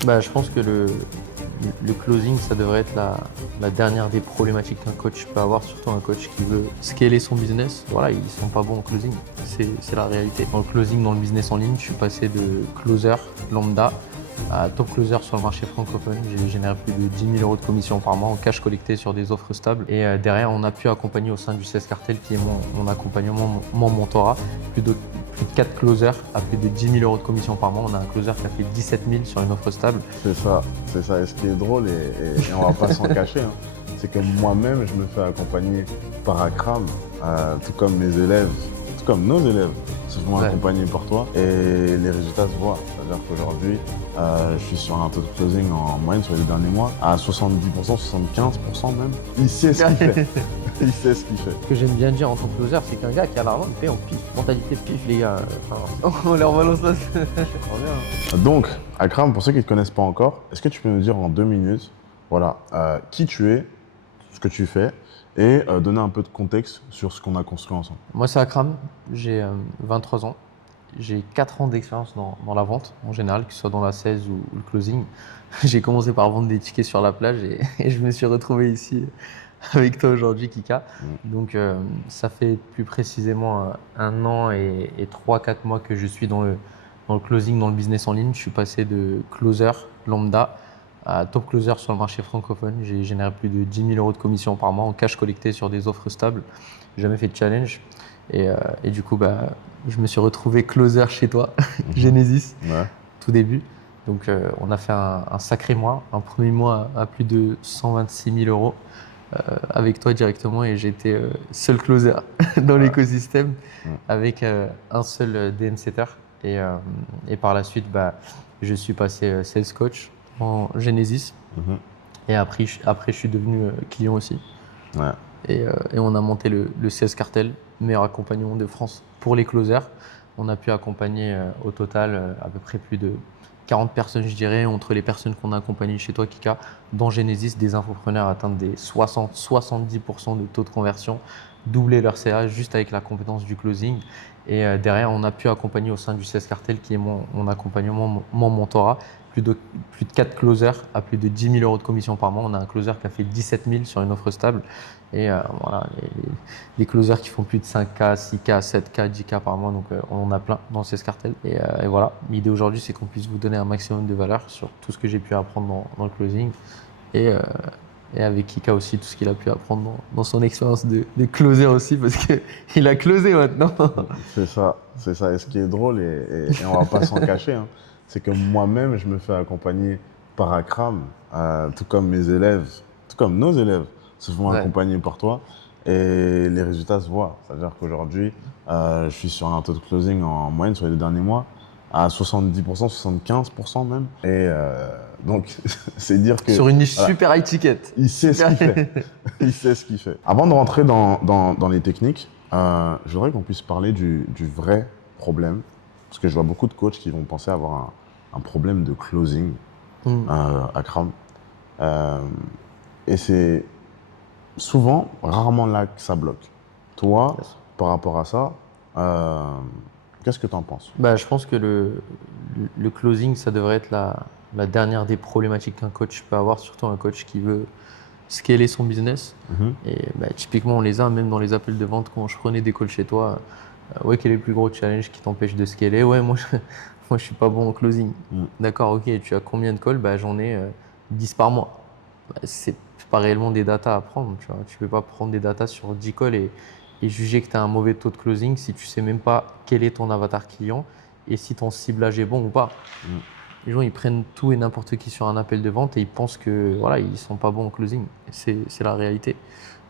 Je pense que le closing, ça devrait être la dernière des problématiques qu'un coach peut avoir, surtout un coach qui veut scaler son business. Voilà, ils sont pas bons en closing, c'est la réalité. Dans le closing, dans le business en ligne, je suis passé de closer lambda à top closer sur le marché francophone. J'ai généré plus de 10 000 € de commission par mois en cash collecté sur des offres stables. Et derrière, on a pu accompagner au sein du 16 Cartel, qui est mon accompagnement, mon mentorat, plus de 4 closers à plus de 10 000 € de commission par mois. On a un closer qui a fait 17 000 sur une offre stable. C'est ça, c'est ça. Et ce qui est drôle, et on va pas s'en cacher, hein, c'est que moi-même, je me fais accompagner par Akram, tout comme mes élèves, tout comme nos élèves se font accompagner par toi. Et les résultats se voient. C'est-à-dire qu'aujourd'hui, je suis sur un taux de closing en moyenne sur les derniers mois à 70%, 75% même. Il sait ce qu'il fait. Il sait ce qu'il fait. Ce que j'aime bien dire en tant que closer, c'est qu'un gars qui a l'argent, il paye en pif. Mentalité pif, les gars. On leur balance là. Donc, Akram, pour ceux qui ne te connaissent pas encore, est-ce que tu peux nous dire en 2 minutes, voilà, qui tu es, ce que tu fais, et donner un peu de contexte sur ce qu'on a construit ensemble? Moi, c'est Akram, j'ai 23 ans. J'ai 4 ans d'expérience dans la vente en général, que ce soit dans la sales ou le closing. J'ai commencé par vendre des tickets sur la plage et je me suis retrouvé ici avec toi aujourd'hui, Kika. Donc, ça fait plus précisément 1 an et 3-4 mois que je suis dans le closing, dans le business en ligne. Je suis passé de closer lambda à top closer sur le marché francophone. J'ai généré plus de 10 000 € de commission par mois en cash collecté sur des offres stables. J'ai jamais fait de challenge. Et du coup, je me suis retrouvé closer chez toi, Genesis, tout début. Donc, on a fait un sacré mois, un premier mois à plus de 126 000 € avec toi directement, et j'étais seul closer dans l'écosystème avec un seul DN setter. Et par la suite, je suis passé sales coach en Genesis. Et après, je suis devenu client aussi. Et on a monté le 16 Cartel, meilleur accompagnement de France pour les closers. On a pu accompagner au total à peu près plus de 40 personnes, je dirais, entre les personnes qu'on a accompagnées chez toi, Kika, dans Genesis, des infopreneurs atteignent des 60-70% de taux de conversion, doubler leur CA juste avec la compétence du closing. Et derrière, on a pu accompagner au sein du 16 Cartel, qui est mon accompagnement, mon mentorat, plus de 4 closers à plus de 10 000 € de commission par mois. On a un closer qui a fait 17 000 sur une offre stable. Et voilà, les closers qui font plus de 5K, 6K, 7K, 10K par mois. Donc on en a plein dans ces cartels. Et voilà, l'idée aujourd'hui, c'est qu'on puisse vous donner un maximum de valeur sur tout ce que j'ai pu apprendre dans le closing. Et avec Kika aussi, tout ce qu'il a pu apprendre dans son expérience de closer aussi, parce qu'il a closé maintenant. C'est ça, c'est ça. Et ce qui est drôle, et on va pas s'en cacher, hein, c'est que moi-même, je me fais accompagner par Akram, tout comme mes élèves, tout comme nos élèves se font accompagner par toi. Et les résultats se voient. C'est-à-dire qu'aujourd'hui, je suis sur un taux de closing en moyenne sur les derniers mois à 70%, 75% même. Et donc, c'est dire que… Sur une niche super high ticket. Il sait ce qu'il fait. Il sait ce qu'il fait. Avant de rentrer dans les techniques, je voudrais qu'on puisse parler du vrai problème. Parce que je vois beaucoup de coachs qui vont penser avoir un problème de closing, Akram. Et c'est souvent, rarement là que ça bloque. Toi, par rapport à ça, qu'est-ce que tu en penses? Je pense que le closing, ça devrait être la dernière des problématiques qu'un coach peut avoir, surtout un coach qui veut scaler son business. Et typiquement, on les a même dans les appels de vente. Quand je prenais des calls chez toi, quel est le plus gros challenge qui t'empêche de scaler? Moi, je suis pas bon en closing. D'accord, ok, tu as combien de calls? J'en ai 10 par mois. C'est pas réellement des datas à prendre. Tu peux pas prendre des datas sur 10 calls et juger que tu as un mauvais taux de closing si tu sais même pas quel est ton avatar client et si ton ciblage est bon ou pas. Les gens, ils prennent tout et n'importe qui sur un appel de vente et ils pensent que voilà, ils sont pas bons en closing. C'est la réalité.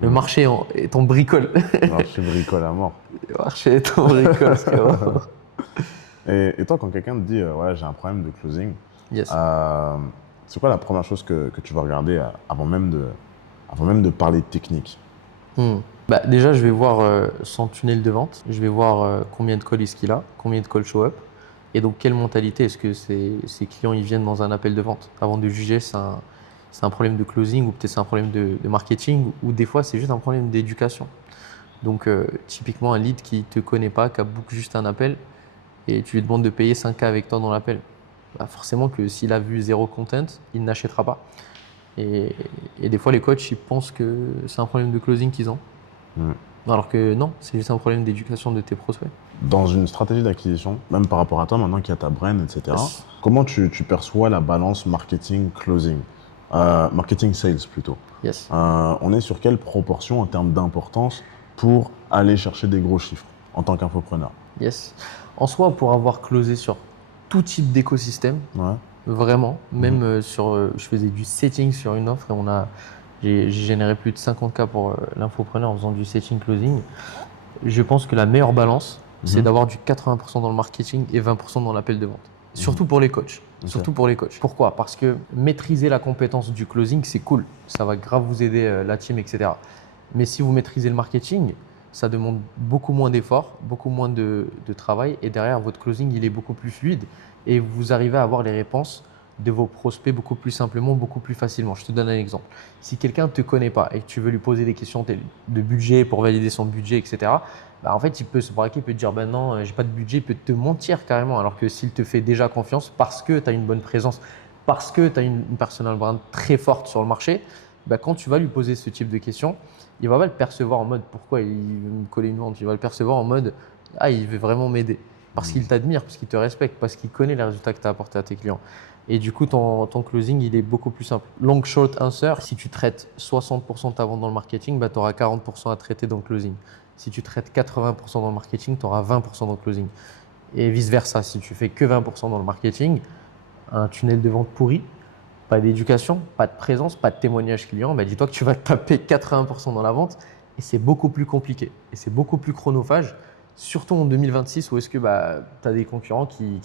Le marché est en bricole. Le marché bricole à mort. Le marché est en bricole. Et toi, quand quelqu'un te dit j'ai un problème de closing, c'est quoi la première chose que tu vas regarder avant même de parler de technique? Déjà, je vais voir son tunnel de vente. Je vais voir combien de calls est-ce qu'il a, combien de calls show up. Et donc, quelle mentalité est-ce que ces clients ils viennent dans un appel de vente? Avant de juger, c'est un problème de closing ou peut-être c'est un problème de marketing ou des fois, c'est juste un problème d'éducation. Donc, typiquement, un lead qui ne te connaît pas, qui a book juste un appel et tu lui demandes de payer 5K avec toi dans l'appel. bah forcément que s'il a vu zéro content, il n'achètera pas. Et des fois, les coachs, ils pensent que c'est un problème de closing qu'ils ont. Mm. Alors que non, c'est juste un problème d'éducation de tes prospects. Dans une stratégie d'acquisition, même par rapport à toi, maintenant qu'il y a ta brand, etc., Yes. comment tu perçois la balance marketing-closing? Marketing-sales plutôt. Yes. On est sur quelle proportion en termes d'importance pour aller chercher des gros chiffres en tant qu'infopreneur? Yes. En soi, pour avoir closé sur tout type d'écosystème, Ouais. vraiment, même je faisais du setting sur une offre et j'ai généré plus de 50K pour l'infopreneur en faisant du setting closing. Je pense que la meilleure balance, c'est d'avoir du 80% dans le marketing et 20% dans l'appel de vente. Surtout pour les coachs. Ok. Surtout pour les coachs. Pourquoi? Parce que maîtriser la compétence du closing, c'est cool. Ça va grave vous aider, la team, etc. Mais si vous maîtrisez le marketing, ça demande beaucoup moins d'efforts, beaucoup moins de travail. Et derrière, votre closing, il est beaucoup plus fluide. Et vous arrivez à avoir les réponses de vos prospects beaucoup plus simplement, beaucoup plus facilement. Je te donne un exemple. Si quelqu'un ne te connaît pas et que tu veux lui poser des questions de budget pour valider son budget, etc., bah en fait, il peut se braquer, il peut te dire ben non, j'ai pas de budget, il peut te mentir carrément. Alors que s'il te fait déjà confiance parce que tu as une bonne présence, parce que tu as une personal brand très forte sur le marché, bah quand tu vas lui poser ce type de questions, il va pas le percevoir en mode pourquoi il veut me coller une vente, il va le percevoir en mode ah, il veut vraiment m'aider. Parce qu'il t'admire, parce qu'il te respecte, parce qu'il connaît les résultats que tu as apportés à tes clients. Et du coup, ton closing, il est beaucoup plus simple. Long, short answer, si tu traites 60% de ta vente dans le marketing, bah, tu auras 40% à traiter dans le closing. Si tu traites 80% dans le marketing, tu auras 20% dans le closing. Et vice-versa, si tu fais que 20% dans le marketing, un tunnel de vente pourri, pas d'éducation, pas de présence, pas de témoignage client, bah, dis-toi que tu vas te taper 80% dans la vente et c'est beaucoup plus compliqué. Et c'est beaucoup plus chronophage, surtout en 2026 où est-ce que bah, tu as des concurrents qui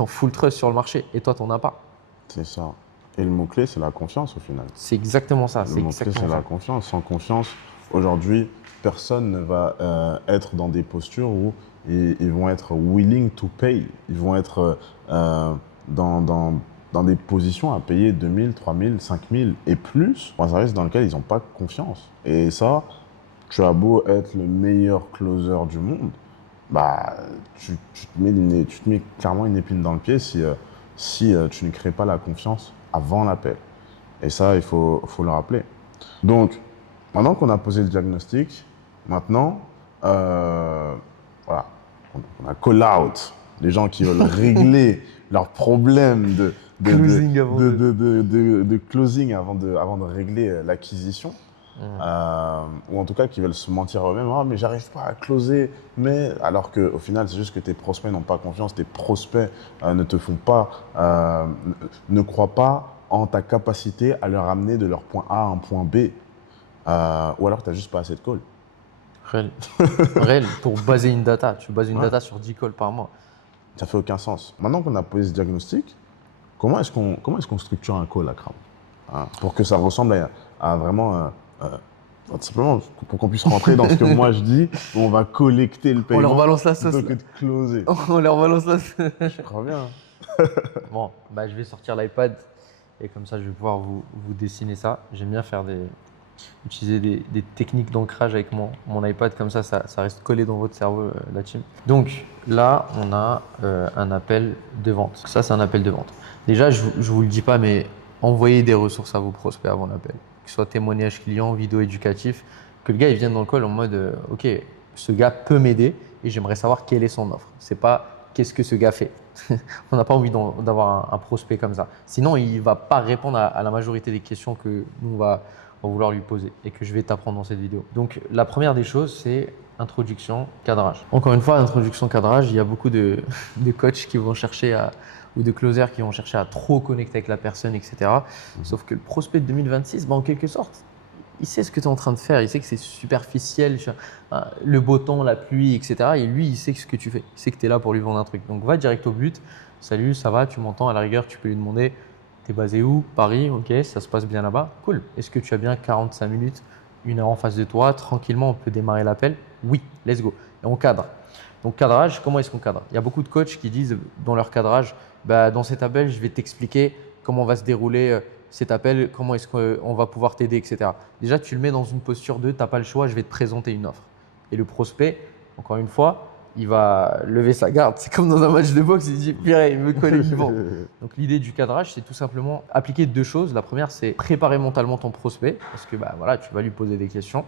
ont full trust sur le marché et toi, tu n'en as pas. C'est ça. Et le mot-clé, c'est la confiance au final. C'est exactement ça. Le C'est mot-clé, c'est exactement la ça. confiance. Sans confiance, aujourd'hui, personne ne va être dans des postures où ils vont être willing to pay. Ils vont être dans des positions à payer 2000, 3000, 5000 et plus pour un service dans lequel ils n'ont pas confiance. Et ça, tu as beau être le meilleur closer du monde, bah, tu te mets clairement une épine dans le pied si tu ne crées pas la confiance avant l'appel. Et ça, il faut le rappeler. Donc, maintenant qu'on a posé le diagnostic, maintenant, voilà, on a call out les gens qui veulent régler leurs problèmes Closing avant de closing avant de régler l'acquisition. Ou en tout cas qui veulent se mentir à eux-mêmes, ah mais j'arrive pas à closer, mais alors qu'au final c'est juste que tes prospects n'ont pas confiance, tes prospects ne croient pas en ta capacité à leur amener de leur point A à un point B, ou alors tu n'as juste pas assez de calls. Réel. Réel, pour baser une data. Tu bases une Ouais. data sur 10 calls par mois. Ça fait aucun sens. Maintenant qu'on a posé ce diagnostic, comment est-ce qu'on structure un call à Kram, hein, pour que ça ressemble à vraiment tout simplement pour qu'on puisse rentrer dans ce que moi je dis, où on va collecter le On paiement leur balance la sauce. plutôt que de closer. On leur balance la sauce. Je crois bien. Bon, bah, je vais sortir l'iPad et comme ça, je vais pouvoir vous dessiner ça. J'aime bien utiliser des techniques d'ancrage avec mon iPad, comme ça reste collé dans votre cerveau, la team. Donc là, on a un appel de vente. Ça, c'est un appel de vente. Déjà, je vous le dis pas, mais envoyez des ressources à vos prospects avant l'appel. Que ce soit témoignage client, vidéo éducatif, que le gars il vienne dans le call en mode ok, ce gars peut m'aider et j'aimerais savoir quelle est son offre. C'est pas qu'est-ce que ce gars fait. On n'a pas envie d'avoir un prospect comme ça. Sinon, il ne va pas répondre à la majorité des questions que nous, on va vouloir lui poser et que je vais t'apprendre dans cette vidéo. Donc, la première des choses, c'est introduction, cadrage. Encore une fois, introduction, cadrage, il y a beaucoup de coachs qui vont chercher ou de closers qui vont chercher à trop connecter avec la personne, etc. Sauf que le prospect de 2026, en quelque sorte, il sait ce que tu es en train de faire, il sait que c'est superficiel, le beau temps, la pluie, etc. Et lui, il sait ce que tu fais, il sait que tu es là pour lui vendre un truc. Donc va direct au but. Salut, ça va, tu m'entends? À la rigueur, tu peux lui demander, tu es basé où? Paris, ok, ça se passe bien là-bas? Cool. Est-ce que tu as bien 45 minutes, 1 heure en face de toi? Tranquillement, on peut démarrer l'appel? Oui, let's go. Et on cadre. Donc cadrage, comment est-ce qu'on cadre? Il y a beaucoup de coachs qui disent dans leur cadrage, dans cet appel, je vais t'expliquer comment va se dérouler cet appel, comment est-ce qu'on va pouvoir t'aider, etc. Déjà, tu le mets dans une posture de tu n'as pas le choix, je vais te présenter une offre. Et le prospect, encore une fois, il va lever sa garde. C'est comme dans un match de boxe, il dit purée, il me connaît vivant. Donc l'idée du cadrage, c'est tout simplement appliquer 2 choses. La première, c'est préparer mentalement ton prospect parce que voilà, tu vas lui poser des questions.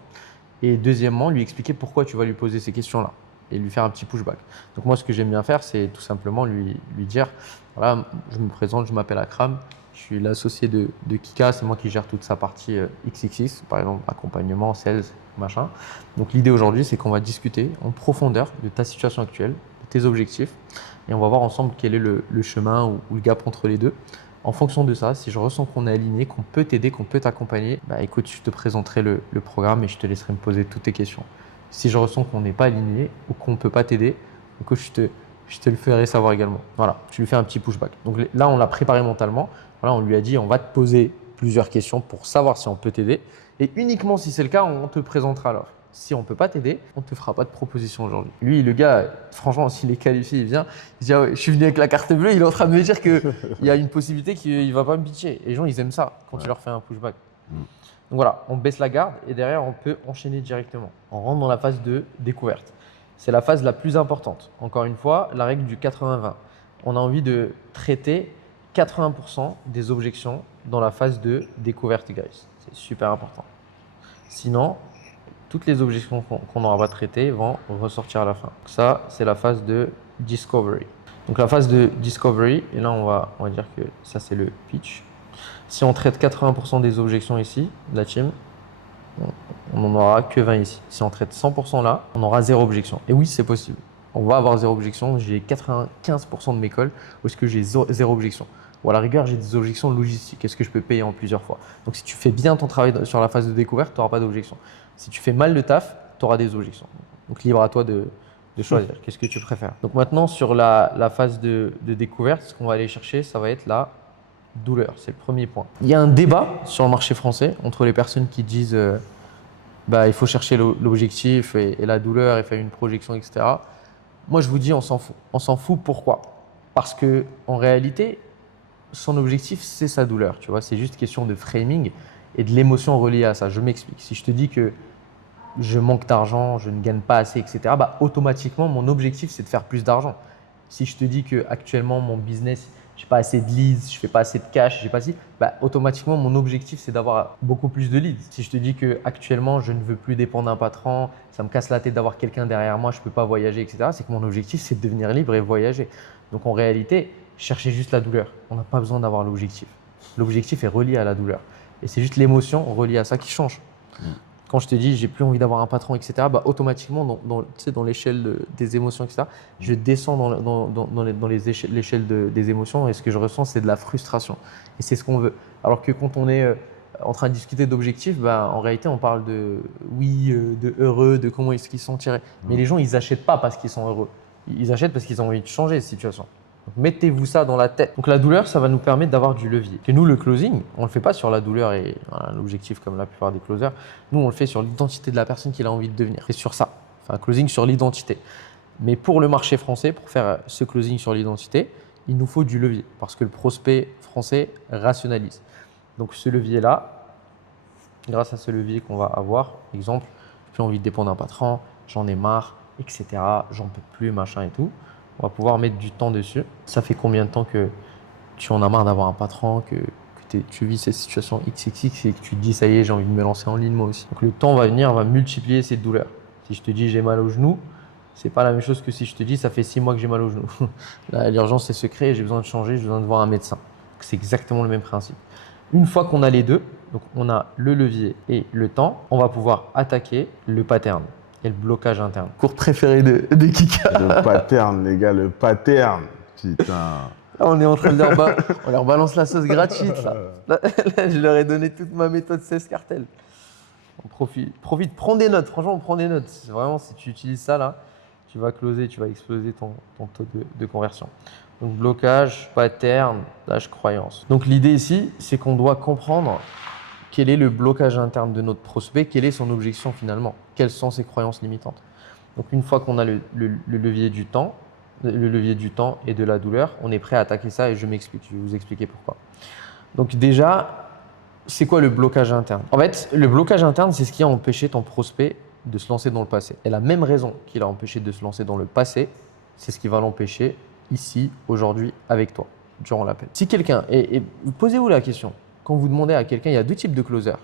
Et deuxièmement, lui expliquer pourquoi tu vas lui poser ces questions-là et lui faire un petit pushback. Donc moi, ce que j'aime bien faire, c'est tout simplement lui dire, voilà, je me présente, je m'appelle Akram, je suis l'associé de Kika, c'est moi qui gère toute sa partie XXX, par exemple accompagnement, sales, machin. Donc l'idée aujourd'hui, c'est qu'on va discuter en profondeur de ta situation actuelle, de tes objectifs, et on va voir ensemble quel est le chemin ou le gap entre les deux. En fonction de ça, si je ressens qu'on est aligné, qu'on peut t'aider, qu'on peut t'accompagner, écoute, je te présenterai le programme et je te laisserai me poser toutes tes questions. Si je ressens qu'on n'est pas aligné ou qu'on ne peut pas t'aider, écoute, je te le ferai savoir également. Voilà, tu lui fais un petit pushback. Donc là, on l'a préparé mentalement. Voilà, on lui a dit, on va te poser plusieurs questions pour savoir si on peut t'aider. Et uniquement si c'est le cas, on te présentera l'offre. Si on ne peut pas t'aider, on ne te fera pas de proposition aujourd'hui. Lui, le gars, franchement, s'il est qualifié, il vient, il dit ah ouais, je suis venu avec la carte bleue, il est en train de me dire qu'il y a une possibilité qu'il ne va pas me pitcher. Et les gens, ils aiment ça quand tu leur fais un pushback. Donc voilà, on baisse la garde et derrière, on peut enchaîner directement. On rentre dans la phase de découverte. C'est la phase la plus importante. Encore une fois, la règle du 80-20. On a envie de traiter 80% des objections dans la phase de découverte, guys. C'est super important. Sinon, toutes les objections qu'on n'aura pas traitées vont ressortir à la fin. Ça, c'est la phase de discovery. Donc la phase de discovery, et là, on va dire que ça, c'est le pitch. Si on traite 80% des objections ici, de la team, on n'en aura que 20 ici. Si on traite 100% là, on aura 0 objection. Et oui, c'est possible. On va avoir 0 objection. J'ai 95% de mes calls où est-ce que j'ai 0 objection. Ou à la rigueur, j'ai des objections logistiques. Est-ce que je peux payer en plusieurs fois? Donc si tu fais bien ton travail sur la phase de découverte, tu n'auras pas d'objection. Si tu fais mal le taf, tu auras des objections. Donc libre à toi de choisir. Qu'est-ce que tu préfères? Donc maintenant, sur la phase de découverte, ce qu'on va aller chercher, ça va être la douleur. C'est le premier point. Il y a un débat sur le marché français entre les personnes qui disent il faut chercher l'objectif et la douleur et faire une projection, etc. Moi, je vous dis, on s'en fout. On s'en fout, pourquoi? Parce qu'en réalité, son objectif, c'est sa douleur. Tu vois, c'est juste question de framing et de l'émotion reliée à ça. Je m'explique. Si je te dis que je manque d'argent, je ne gagne pas assez, etc., automatiquement, mon objectif, c'est de faire plus d'argent. Si je te dis qu'actuellement, mon business, je n'ai pas assez de leads, je ne fais pas assez de cash, j'ai pas assez, automatiquement, mon objectif, c'est d'avoir beaucoup plus de leads. Si je te dis qu'actuellement, je ne veux plus dépendre d'un patron, ça me casse la tête d'avoir quelqu'un derrière moi, je ne peux pas voyager, etc., c'est que mon objectif, c'est de devenir libre et voyager. Donc, en réalité, cherchez juste la douleur. On n'a pas besoin d'avoir l'objectif. L'objectif est relié à la douleur. Et c'est juste l'émotion reliée à ça qui change. Quand je te dis j'ai plus envie d'avoir un patron, etc., automatiquement, dans l'échelle des émotions, etc., je descends dans l'échelle des émotions et ce que je ressens, c'est de la frustration. Et c'est ce qu'on veut. Alors que quand on est en train de discuter d'objectifs, en réalité, on parle de heureux, de comment est-ce qu'ils se sentiraient. Mais les gens, ils n'achètent pas parce qu'ils sont heureux. Ils achètent parce qu'ils ont envie de changer cette situation. Donc, mettez-vous ça dans la tête. Donc la douleur, ça va nous permettre d'avoir du levier. Et nous, le closing, on ne le fait pas sur la douleur et l'objectif comme la plupart des closers. Nous, on le fait sur l'identité de la personne qu'il a envie de devenir. C'est sur ça. Enfin, closing sur l'identité. Mais pour le marché français, pour faire ce closing sur l'identité, il nous faut du levier parce que le prospect français rationalise. Donc ce levier-là, grâce à ce levier qu'on va avoir, exemple, j'ai plus envie de dépendre d'un patron, j'en ai marre, etc. J'en peux plus, machin et tout. On va pouvoir mettre du temps dessus. Ça fait combien de temps que tu en as marre d'avoir un patron, que tu vis cette situation XXX et que tu te dis ça y est, j'ai envie de me lancer en ligne moi aussi. Donc le temps va venir, on va multiplier cette douleur. Si je te dis j'ai mal au genou, c'est pas la même chose que si je te dis ça fait 6 mois que j'ai mal au genou. Là, l'urgence c'est secret, j'ai besoin de changer, j'ai besoin de voir un médecin. C'est exactement le même principe. Une fois qu'on a les deux, donc on a le levier et le temps, on va pouvoir attaquer le pattern. Et le blocage interne. Cours préféré de Kika. Le pattern, les gars, le pattern. Putain. Là, on est en train de on leur balance la sauce gratuite. Là, je leur ai donné toute ma méthode 16 cartels. On profite, prends des notes. Franchement, on prend des notes. Vraiment, si tu utilises ça, là, tu vas closer, tu vas exploser ton taux de conversion. Donc, blocage, pattern, croyance. Donc, l'idée ici, c'est qu'on doit comprendre quel est le blocage interne de notre prospect, quelle est son objection finalement, quelles sont ses croyances limitantes. Donc une fois qu'on a le levier du temps et de la douleur, on est prêt à attaquer ça et je vais vous expliquer pourquoi. Donc déjà, c'est quoi le blocage interne? En fait, le blocage interne, c'est ce qui a empêché ton prospect de se lancer dans le passé. Et la même raison qui l'a empêché de se lancer dans le passé, c'est ce qui va l'empêcher ici, aujourd'hui, avec toi, durant l'appel. Si quelqu'un, et posez-vous la question, quand vous demandez à quelqu'un, il y a deux types de closers.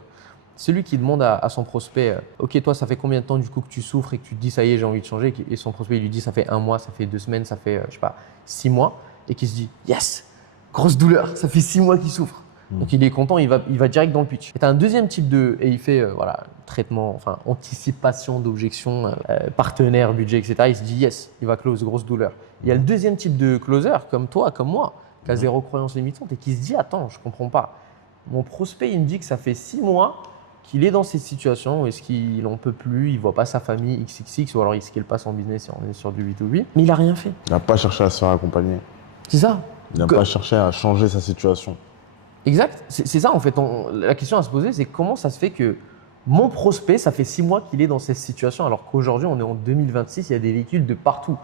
Celui qui demande à son prospect, ok, toi, ça fait combien de temps du coup que tu souffres et que tu te dis, ça y est, j'ai envie de changer, et son prospect il lui dit, ça fait 1 mois, ça fait 2 semaines, ça fait, je sais pas, 6 mois, et qui se dit, yes, grosse douleur, ça fait 6 mois qu'il souffre. Donc il est content, il va direct dans le pitch. Et tu as un deuxième type et il fait voilà, traitement, enfin anticipation d'objection, partenaire, budget, etc. Il se dit yes, il va close, grosse douleur. Il y a le deuxième type de closer, comme toi, comme moi, qui a zéro croyance limitante et qui se dit attends, je comprends pas. Mon prospect, il me dit que ça fait 6 mois qu'il est dans cette situation où est-ce qu'il n'en peut plus, il ne voit pas sa famille XXX ou alors il scale pas son business et on est sur du B2B, mais il n'a rien fait. Il n'a pas cherché à se faire accompagner. C'est ça. Il n'a pas cherché à changer sa situation. Exact, c'est ça en fait. La question à se poser, c'est comment ça se fait que mon prospect, ça fait 6 mois qu'il est dans cette situation alors qu'aujourd'hui, on est en 2026, il y a des véhicules de partout.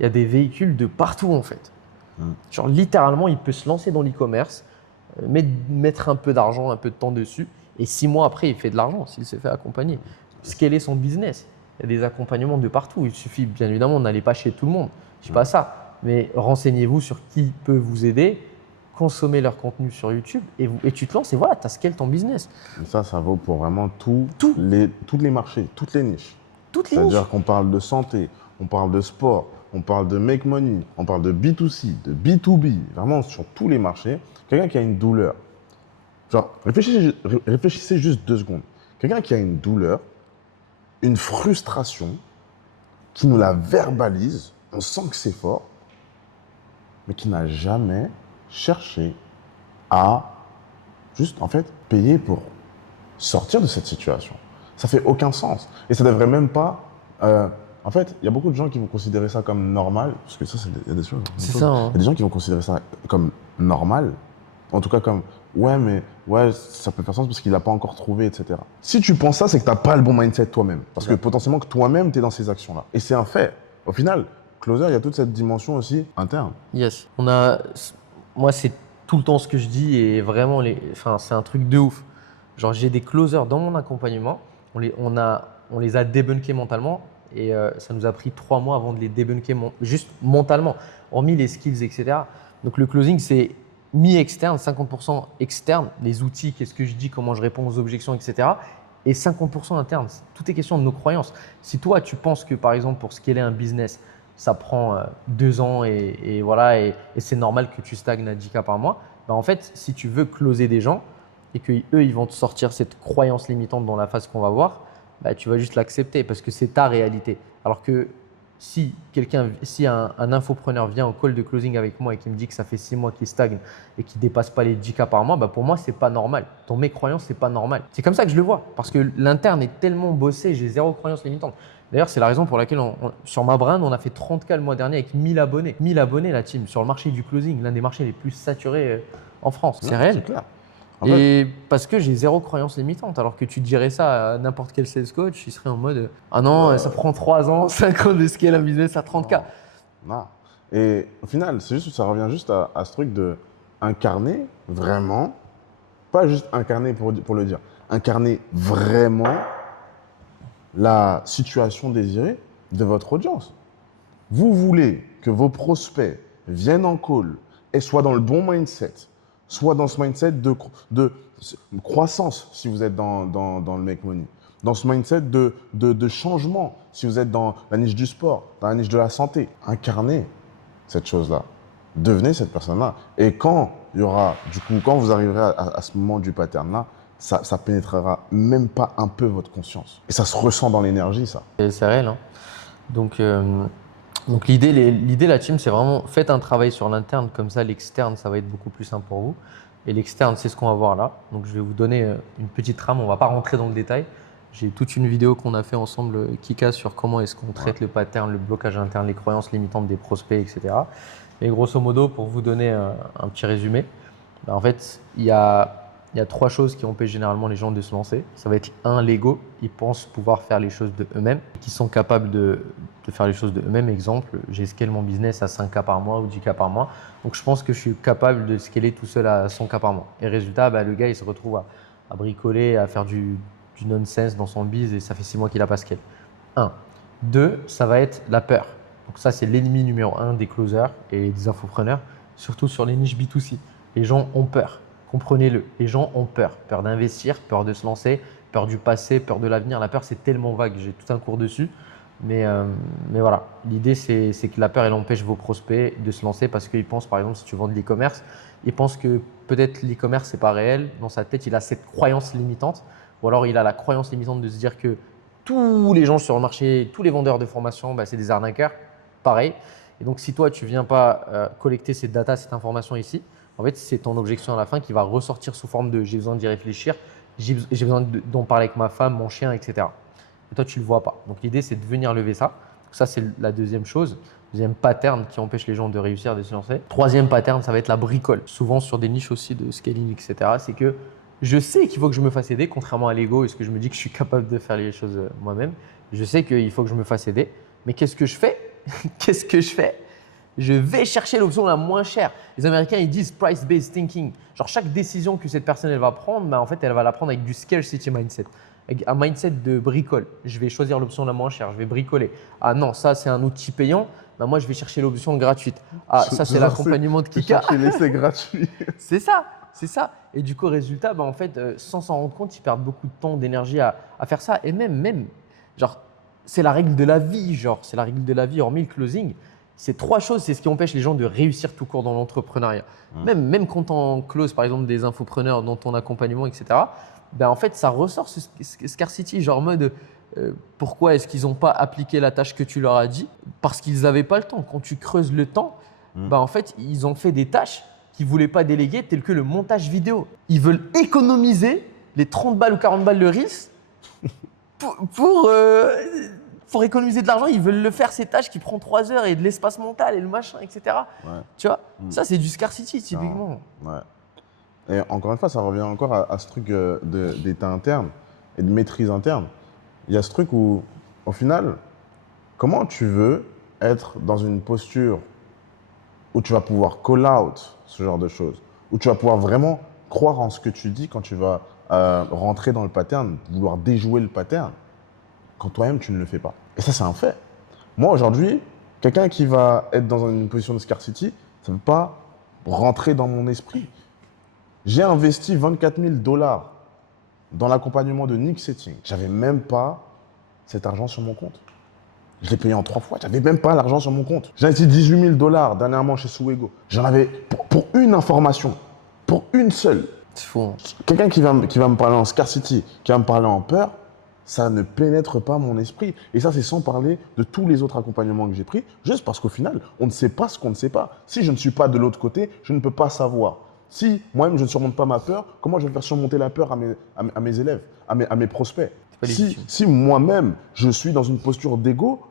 Il y a des véhicules de partout en fait. Genre littéralement, il peut se lancer dans l'e-commerce, mettre un peu d'argent, un peu de temps dessus et 6 mois après, il fait de l'argent s'il s'est fait accompagner. Scaler son business. Il y a des accompagnements de partout. Il suffit, bien évidemment, n'allez pas chez tout le monde. Je ne dis pas ça. Mais renseignez-vous sur qui peut vous aider. Consommer leur contenu sur YouTube et tu te lances et voilà, tu as scale ton business. Et ça vaut pour vraiment tous les marchés, toutes les niches. Toutes les niches. C'est-à-dire qu'on parle de santé, on parle de sport, on parle de make money, on parle de B2C, de B2B, vraiment sur tous les marchés. Quelqu'un qui a une douleur, genre réfléchissez juste 2 secondes. Quelqu'un qui a une douleur, une frustration, qui nous la verbalise, on sent que c'est fort, mais qui n'a jamais chercher à juste en fait payer pour sortir de cette situation. Ça fait aucun sens et ça devrait même pas. En fait, il y a beaucoup de gens qui vont considérer ça comme normal parce que ça, il y a des choses. C'est ça. Hein. Il y a des gens qui vont considérer ça comme normal, en tout cas comme ouais ça peut faire sens parce qu'il n'a pas encore trouvé, etc. Si tu penses ça, c'est que tu n'as pas le bon mindset toi-même parce que potentiellement que toi-même tu es dans ces actions-là et c'est un fait. Au final, closer, il y a toute cette dimension aussi interne. Yes. Moi, c'est tout le temps ce que je dis et vraiment, c'est un truc de ouf. Genre, j'ai des closers dans mon accompagnement, on les a débunkés mentalement et ça nous a pris 3 mois avant de les débunker juste mentalement, hormis les skills, etc. Donc, le closing, c'est mi-externe, 50% externe, les outils, qu'est-ce que je dis, comment je réponds aux objections, etc. Et 50% interne. Tout est question de nos croyances. Si toi, tu penses que, par exemple, pour scaler un business, ça prend 2 ans et voilà, et c'est normal que tu stagnes à 10K par mois. Ben en fait, si tu veux closer des gens et qu'eux, ils vont te sortir cette croyance limitante dans la phase qu'on va voir, ben tu vas juste l'accepter parce que c'est ta réalité. Alors que si un infopreneur vient au call de closing avec moi et qui me dit que ça fait 6 mois qu'il stagne et qu'il ne dépasse pas les 10K par mois, ben pour moi, ce n'est pas normal. Dans mes croyances, ce n'est pas normal. C'est comme ça que je le vois parce que l'interne est tellement bossé, j'ai zéro croyance limitante. D'ailleurs, c'est la raison pour laquelle sur ma brand, on a fait 30K le mois dernier avec 1000 abonnés. 1000 abonnés, la team, sur le marché du closing, l'un des marchés les plus saturés en France. C'est réel. C'est clair. Et parce que j'ai zéro croyance limitante. Alors que tu dirais ça à n'importe quel sales coach, il serait en mode ah non, ça prend 3 ans, 5 ans de scale un business à 30K. Non. Et au final, ça revient juste à ce truc de incarner vraiment, pas juste incarner pour le dire, incarner vraiment la situation désirée de votre audience. Vous voulez que vos prospects viennent en call et soient dans le bon mindset, soit dans ce mindset de croissance si vous êtes dans le make money, dans ce mindset de changement si vous êtes dans la niche du sport, dans la niche de la santé. Incarnez cette chose-là. Devenez cette personne-là. Et quand vous arriverez à ce moment du pattern-là, ça pénétrera même pas un peu votre conscience. Et ça se ressent dans l'énergie, ça. C'est réel. Hein. Donc l'idée, la team, c'est vraiment faites un travail sur l'interne, comme ça l'externe, ça va être beaucoup plus simple pour vous. Et l'externe, c'est ce qu'on va voir là. Donc je vais vous donner une petite trame, on ne va pas rentrer dans le détail. J'ai toute une vidéo qu'on a fait ensemble, Kika, sur comment est-ce qu'on traite le pattern, le blocage interne, les croyances limitantes des prospects, etc. Et grosso modo, pour vous donner un petit résumé, en fait, il y a 3 choses qui empêchent généralement les gens de se lancer. Ça va être l'ego. Ils pensent pouvoir faire les choses de eux-mêmes, qui sont capables de faire les choses de eux-mêmes. Exemple, j'ai scalé mon business à 5K par mois ou 10K par mois. Donc, je pense que je suis capable de scaler tout seul à 100K par mois. Et résultat, le gars, il se retrouve à bricoler, à faire du nonsense dans son biz et ça fait 6 mois qu'il n'a pas scalé. Un. Deux, ça va être la peur. Donc ça, c'est l'ennemi numéro un des closers et des infopreneurs, surtout sur les niches B2C. Les gens ont peur. Comprenez-le. Les gens ont peur. Peur d'investir, peur de se lancer, peur du passé, peur de l'avenir. La peur, c'est tellement vague. J'ai tout un cours dessus. Mais voilà, l'idée, c'est que la peur, elle empêche vos prospects de se lancer parce qu'ils pensent, par exemple, si tu vends de l'e-commerce, ils pensent que peut-être l'e-commerce, ce n'est pas réel. Dans sa tête, il a cette croyance limitante. Ou alors, il a la croyance limitante de se dire que tous les gens sur le marché, tous les vendeurs de formation, bah, c'est des arnaqueurs. Pareil. Et donc, si toi, tu ne viens pas collecter cette data, cette information ici, en fait, c'est ton objection à la fin qui va ressortir sous forme de j'ai besoin d'y réfléchir, j'ai besoin d'en parler avec ma femme, mon chien, etc. Et toi, tu ne le vois pas. Donc, l'idée, c'est de venir lever ça. Ça, c'est la deuxième chose. Deuxième pattern qui empêche les gens de réussir, de se lancer. Troisième pattern, ça va être la bricole. Souvent sur des niches aussi de scaling, etc. C'est que je sais qu'il faut que je me fasse aider, contrairement à l'ego, est-ce que je me dis que je suis capable de faire les choses moi-même. Je sais qu'il faut que je me fasse aider. Mais qu'est-ce que je fais? Qu'est-ce que je fais? Je vais chercher l'option la moins chère. Les Américains, ils disent price-based thinking. Genre, chaque décision que cette personne elle va prendre, bah, en fait, elle va la prendre avec du scarcity mindset. Avec un mindset de bricole. Je vais choisir l'option la moins chère, je vais bricoler. Ah non, ça, c'est un outil payant. Bah, moi, je vais chercher l'option gratuite. Ah, ça, c'est l'accompagnement de Kika. Chercher l'essai gratuit. C'est ça, c'est ça. Et du coup, résultat, bah, en fait, sans s'en rendre compte, ils perdent beaucoup de temps, d'énergie à faire ça. Et même, genre, c'est la règle de la vie, genre, c'est la règle de la vie, hormis le closing. Ces trois choses, c'est ce qui empêche les gens de réussir tout court dans l'entrepreneuriat. Même quand on close, par exemple, des infopreneurs dans ton accompagnement, etc., ben en fait, ça ressort ce scarcity, genre en mode pourquoi est-ce qu'ils n'ont pas appliqué la tâche que tu leur as dit? Parce qu'ils n'avaient pas le temps. Quand tu creuses le temps, ben en fait, ils ont fait des tâches qu'ils ne voulaient pas déléguer, telles que le montage vidéo. Ils veulent économiser les 30 balles ou 40 balles de Reels pour économiser de l'argent. Ils veulent le faire, ces tâches qui prennent 3 heures et de l'espace mental et le machin, etc. Ouais. Tu vois, ça, c'est du scarcity, typiquement. Ouais. Et encore une fois, ça revient encore à ce truc d'état interne et de maîtrise interne. Il y a ce truc où, au final, comment tu veux être dans une posture où tu vas pouvoir call out ce genre de choses, où tu vas pouvoir vraiment croire en ce que tu dis quand tu vas rentrer dans le pattern, vouloir déjouer le pattern, quand toi-même tu ne le fais pas. Et ça, c'est un fait. Moi, aujourd'hui, quelqu'un qui va être dans une position de scarcity, ça ne peut pas rentrer dans mon esprit. J'ai investi 24 000 $ dans l'accompagnement de Nick Setting. Je n'avais même pas cet argent sur mon compte. Je l'ai payé en 3 fois. Je n'avais même pas l'argent sur mon compte. J'ai investi 18 000 $ dernièrement chez Souego. J'en avais pour une information, pour une seule. C'est fou. Quelqu'un qui va me parler en scarcity, qui va me parler en peur, ça ne pénètre pas mon esprit. Et ça, c'est sans parler de tous les autres accompagnements que j'ai pris, juste parce qu'au final, on ne sait pas ce qu'on ne sait pas. Si je ne suis pas de l'autre côté, je ne peux pas savoir. Si moi-même, je ne surmonte pas ma peur, comment je vais faire surmonter la peur à mes élèves, à mes prospects? Si moi-même, je suis dans une posture d'ego,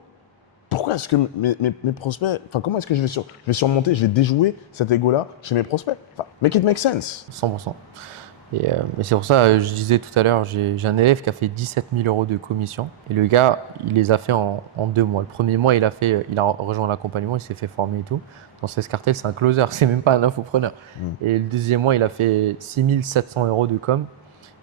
pourquoi est-ce que mes prospects… Enfin, comment est-ce que je vais surmonter, je vais déjouer cet ego-là chez mes prospects? Enfin, make it make sense. 100%. Et c'est pour ça, je disais tout à l'heure, j'ai un élève qui a fait 17 000 € de commission. Et le gars, il les a fait en 2 mois. Le premier mois, il a rejoint l'accompagnement, il s'est fait former et tout. Dans Sescartel, c'est un closer, c'est même pas un infopreneur. Et le deuxième mois, il a fait 6 700 € de com.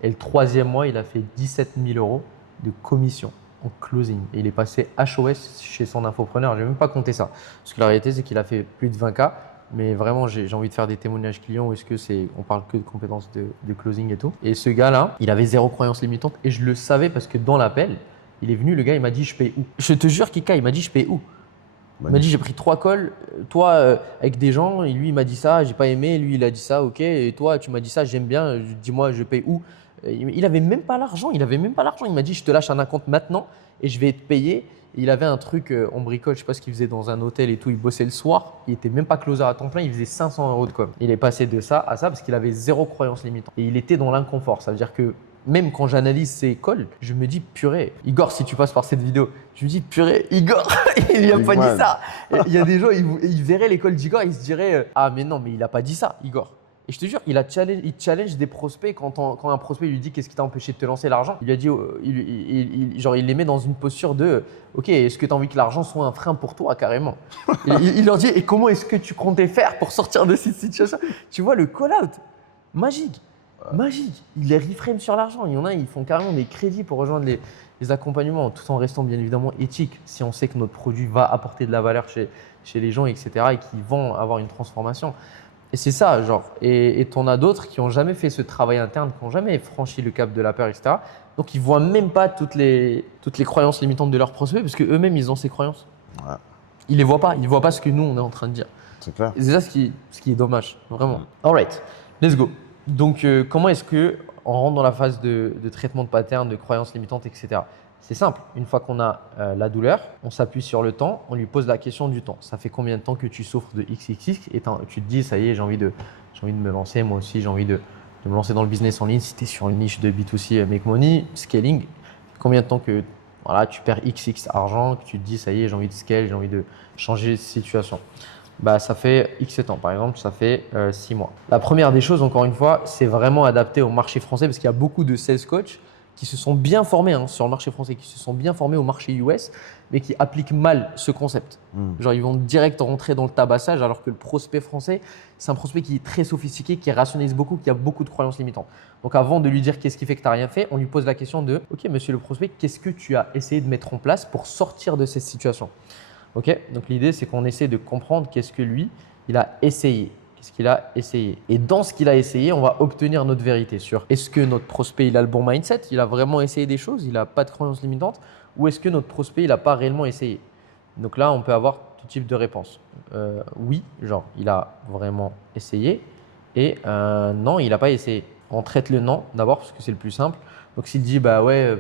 Et le troisième mois, il a fait 17 000 € de commission en closing. Et il est passé HOS chez son infopreneur. Je n'ai même pas compté ça. Parce que la réalité, c'est qu'il a fait plus de 20K. Mais vraiment, j'ai envie de faire des témoignages clients où on parle que de compétences de closing et tout. Et ce gars-là, il avait 0 croyance limitante. Et je le savais parce que dans l'appel, il est venu, le gars, il m'a dit, je paye où? Je te jure, Kika, il m'a dit, je paye où? Il m'a dit, j'ai pris 3 calls, toi, avec des gens, et lui, il m'a dit ça, j'ai pas aimé, lui, il a dit ça, ok, et toi, tu m'as dit ça, j'aime bien, dis-moi, je paye où? Il avait même pas l'argent, il m'a dit, je te lâche un acompte maintenant et je vais te payer. Il avait un truc en bricole, je sais pas ce qu'il faisait dans un hôtel et tout, il bossait le soir, il était même pas closer à temps plein, il faisait 500 € de com. Il est passé de ça à ça parce qu'il avait 0 croyance limitante. Et il était dans l'inconfort, ça veut dire que même quand j'analyse ses calls, je me dis purée, Igor, si tu passes par cette vidéo, je me dis purée, Igor, il lui a pas dit ça. Il y a des gens, ils verraient les calls d'Igor, ils se diraient ah mais non, mais il a pas dit ça, Igor. Et je te jure, il challenge des prospects quand un prospect lui dit qu'est-ce qui t'a empêché de te lancer l'argent. Il lui a dit, il les met dans une posture de ok, est-ce que tu as envie que l'argent soit un frein pour toi carrément? Il leur dit et comment est-ce que tu comptais faire pour sortir de cette situation? Tu vois le call-out magique. magique. Ils les reframe sur l'argent. Il y en a, ils font carrément des crédits pour rejoindre les accompagnements tout en restant bien évidemment éthique. Si on sait que notre produit va apporter de la valeur chez les gens, etc. et qu'ils vont avoir une transformation. Et c'est ça, genre. Et t'en as d'autres qui n'ont jamais fait ce travail interne, qui n'ont jamais franchi le cap de la peur, etc. Donc, ils ne voient même pas toutes les croyances limitantes de leurs prospects parce qu'eux-mêmes, ils ont ces croyances. Ouais, Ils ne les voient pas. Ils ne voient pas ce que nous, on est en train de dire. c'est clair. Et c'est ça ce qui est dommage, vraiment. All right, let's go. Donc, comment est-ce qu'on rentre dans la phase de traitement de pattern, de croyances limitantes, etc. C'est simple. Une fois qu'on a la douleur, on s'appuie sur le temps, on lui pose la question du temps. Ça fait combien de temps que tu souffres de XXX et tu te dis, ça y est, j'ai envie de me lancer. Moi aussi, j'ai envie de me lancer dans le business en ligne. Si tu es sur une niche de B2C, make money, scaling, combien de temps que voilà, tu perds XX argent, que tu te dis, ça y est, j'ai envie de scale, j'ai envie de changer de situation. Bah, ça fait X temps. Par exemple, ça fait 6 mois. La première des choses, encore une fois, c'est vraiment adapté au marché français parce qu'il y a beaucoup de sales coachs qui se sont bien formés sur le marché français, qui se sont bien formés au marché US, mais qui appliquent mal ce concept. Genre, ils vont direct rentrer dans le tabassage alors que le prospect français, c'est un prospect qui est très sophistiqué, qui rationalise beaucoup, qui a beaucoup de croyances limitantes. Donc, avant de lui dire qu'est-ce qui fait que tu n'as rien fait, on lui pose la question de « Ok, monsieur le prospect, qu'est-ce que tu as essayé de mettre en place pour sortir de cette situation ?» Ok, donc l'idée, c'est qu'on essaie de comprendre qu'est-ce que lui, il a essayé. Qu'est-ce qu'il a essayé. Et dans ce qu'il a essayé, on va obtenir notre vérité sur est-ce que notre prospect, il a le bon mindset, il a vraiment essayé des choses, il n'a pas de croyances limitantes, ou est-ce que notre prospect, il n'a pas réellement essayé. Donc là, on peut avoir tout type de réponse. Oui, genre, il a vraiment essayé, et non, il n'a pas essayé. On traite le non d'abord parce que c'est le plus simple. Donc s'il dit, bah ouais,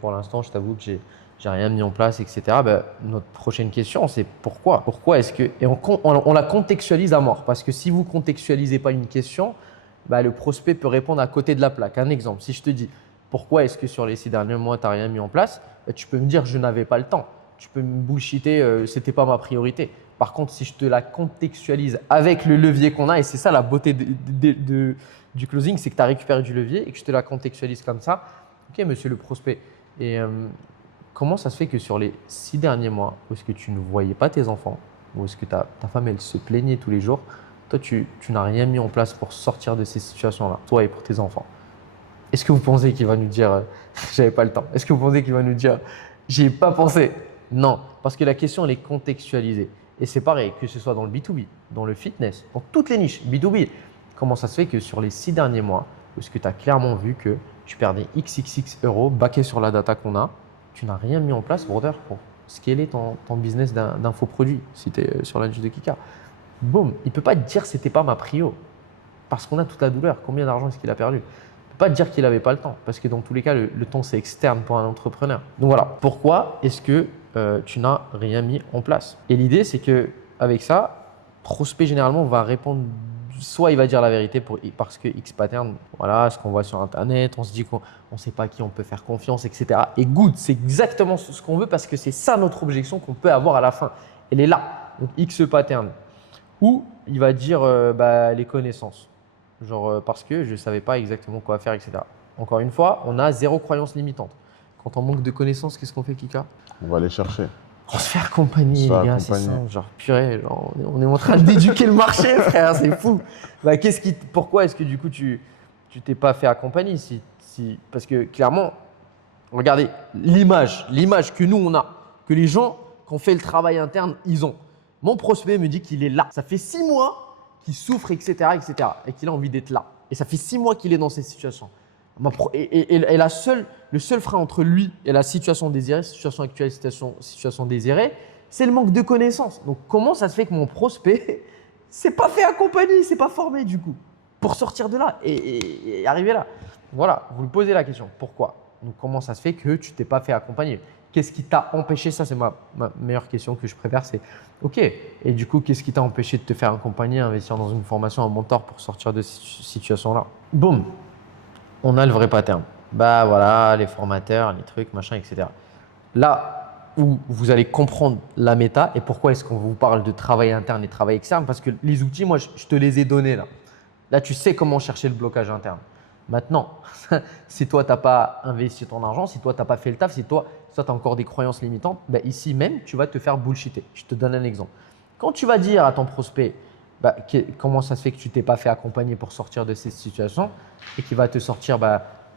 pour l'instant, je t'avoue que j'ai rien mis en place, etc. Notre prochaine question, c'est pourquoi. Pourquoi est-ce que… Et on la contextualise à mort. Parce que si vous ne contextualisez pas une question, le prospect peut répondre à côté de la plaque. Un exemple, si je te dis pourquoi est-ce que sur les 6 derniers mois, tu n'as rien mis en place, tu peux me dire je n'avais pas le temps. Tu peux me bullshiter, ce n'était pas ma priorité. Par contre, si je te la contextualise avec le levier qu'on a, et c'est ça la beauté du closing, c'est que tu as récupéré du levier et que je te la contextualise comme ça. Ok, monsieur le prospect. Et comment ça se fait que sur les 6 derniers mois, où est-ce que tu ne voyais pas tes enfants, où est-ce que ta femme, elle se plaignait tous les jours, toi, tu n'as rien mis en place pour sortir de ces situations-là, toi et pour tes enfants. Est-ce que vous pensez qu'il va nous dire j'avais pas le temps? Est-ce que vous pensez qu'il va nous dire j'y ai pas pensé? Non, parce que la question, elle est contextualisée. Et c'est pareil, que ce soit dans le B2B, dans le fitness, dans toutes les niches B2B. Comment ça se fait que sur les 6 derniers mois, où est-ce que tu as clairement vu que tu perdais XXX euros baqués sur la data qu'on a, tu n'as rien mis en place, brother, pour scaler ton business d'infoproduit si tu es sur la niche de Kika. Boum, il ne peut pas te dire c'était pas ma prio parce qu'on a toute la douleur. Combien d'argent est-ce qu'il a perdu? Il ne peut pas te dire qu'il n'avait pas le temps parce que dans tous les cas, le temps c'est externe pour un entrepreneur. Donc voilà, pourquoi est-ce que tu n'as rien mis en place? Et l'idée, c'est qu'avec ça, prospect généralement va répondre. Soit il va dire la vérité parce que X pattern, voilà, ce qu'on voit sur Internet, on se dit qu'on ne sait pas à qui on peut faire confiance, etc. Et good, c'est exactement ce qu'on veut parce que c'est ça notre objection qu'on peut avoir à la fin. Elle est là, donc X pattern. Ou il va dire les connaissances, genre parce que je ne savais pas exactement quoi faire, etc. Encore une fois, on a 0 croyance limitante. Quand on manque de connaissances, qu'est-ce qu'on fait, Kika? On va aller chercher. On se fait accompagner, les gars, c'est simple. Genre, purée, genre, on est en train d'éduquer le marché, frère, c'est fou. Pourquoi est-ce que du coup, tu t'es pas fait accompagner parce que clairement, regardez, l'image que nous, on a, que les gens qui ont fait le travail interne, ils ont. Mon prospect me dit qu'il est là. Ça fait 6 mois qu'il souffre, etc., et qu'il a envie d'être là. Et ça fait 6 mois qu'il est dans cette situation. Et le seul frein entre lui et la situation désirée, situation actuelle, situation désirée, c'est le manque de connaissances. Donc, comment ça se fait que mon prospect s'est pas fait accompagner, s'est pas formé du coup pour sortir de là et arriver là? Voilà, vous lui posez la question. Pourquoi? Donc, comment ça se fait que tu t'es pas fait accompagner? Qu'est-ce qui t'a empêché? Ça, c'est ma meilleure question que je préfère. C'est OK. Et du coup, qu'est-ce qui t'a empêché de te faire accompagner, investir dans une formation, un mentor pour sortir de cette situation-là? Boum. On a le vrai pattern. Voilà, les formateurs, les trucs, machin, etc. Là où vous allez comprendre la méta et pourquoi est-ce qu'on vous parle de travail interne et travail externe, parce que les outils, moi, je te les ai donnés là. Là, tu sais comment chercher le blocage interne. Maintenant, si toi, tu n'as pas investi ton argent, si toi, tu n'as pas fait le taf, si toi, tu as encore des croyances limitantes, ici même, tu vas te faire bullshiter. Je te donne un exemple. Quand tu vas dire à ton prospect, bah, comment ça se fait que tu t'es pas fait accompagner pour sortir de cette situation et qui va te sortir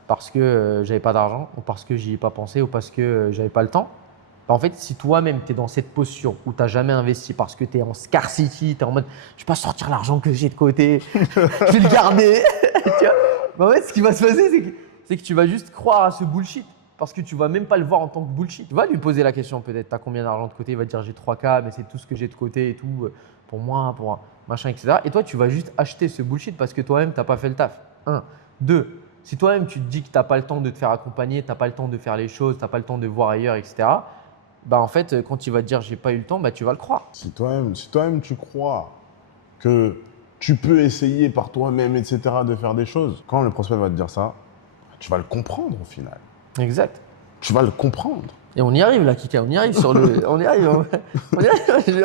parce que j'avais pas d'argent ou parce que j'y ai pas pensé ou parce que j'avais pas le temps. Bah, en fait, si toi-même tu es dans cette posture où tu n'as jamais investi parce que tu es en scarcity, tu es en mode je ne vais pas sortir l'argent que j'ai de côté, je vais le garder. Tu vois, bah, en fait, ce qui va se passer, c'est que tu vas juste croire à ce bullshit parce que tu vas même pas le voir en tant que bullshit. Tu vas lui poser la question peut-être, tu as combien d'argent de côté? Il va te dire j'ai 3K, mais c'est tout ce que j'ai de côté et tout, pour moi, pour machin, etc. Et toi, tu vas juste acheter ce bullshit parce que toi-même, tu n'as pas fait le taf. Un. Deux, si toi-même, tu te dis que tu n'as pas le temps de te faire accompagner, tu n'as pas le temps de faire les choses, tu n'as pas le temps de voir ailleurs, etc. Bah en fait, quand il va te dire j'ai pas eu le temps, bah tu vas le croire. Si toi-même tu crois que tu peux essayer par toi-même, etc., de faire des choses, quand le prospect va te dire ça, tu vas le comprendre au final. Exact. Tu vas le comprendre. Et on y arrive là, Kika, on y arrive sur le. On y arrive.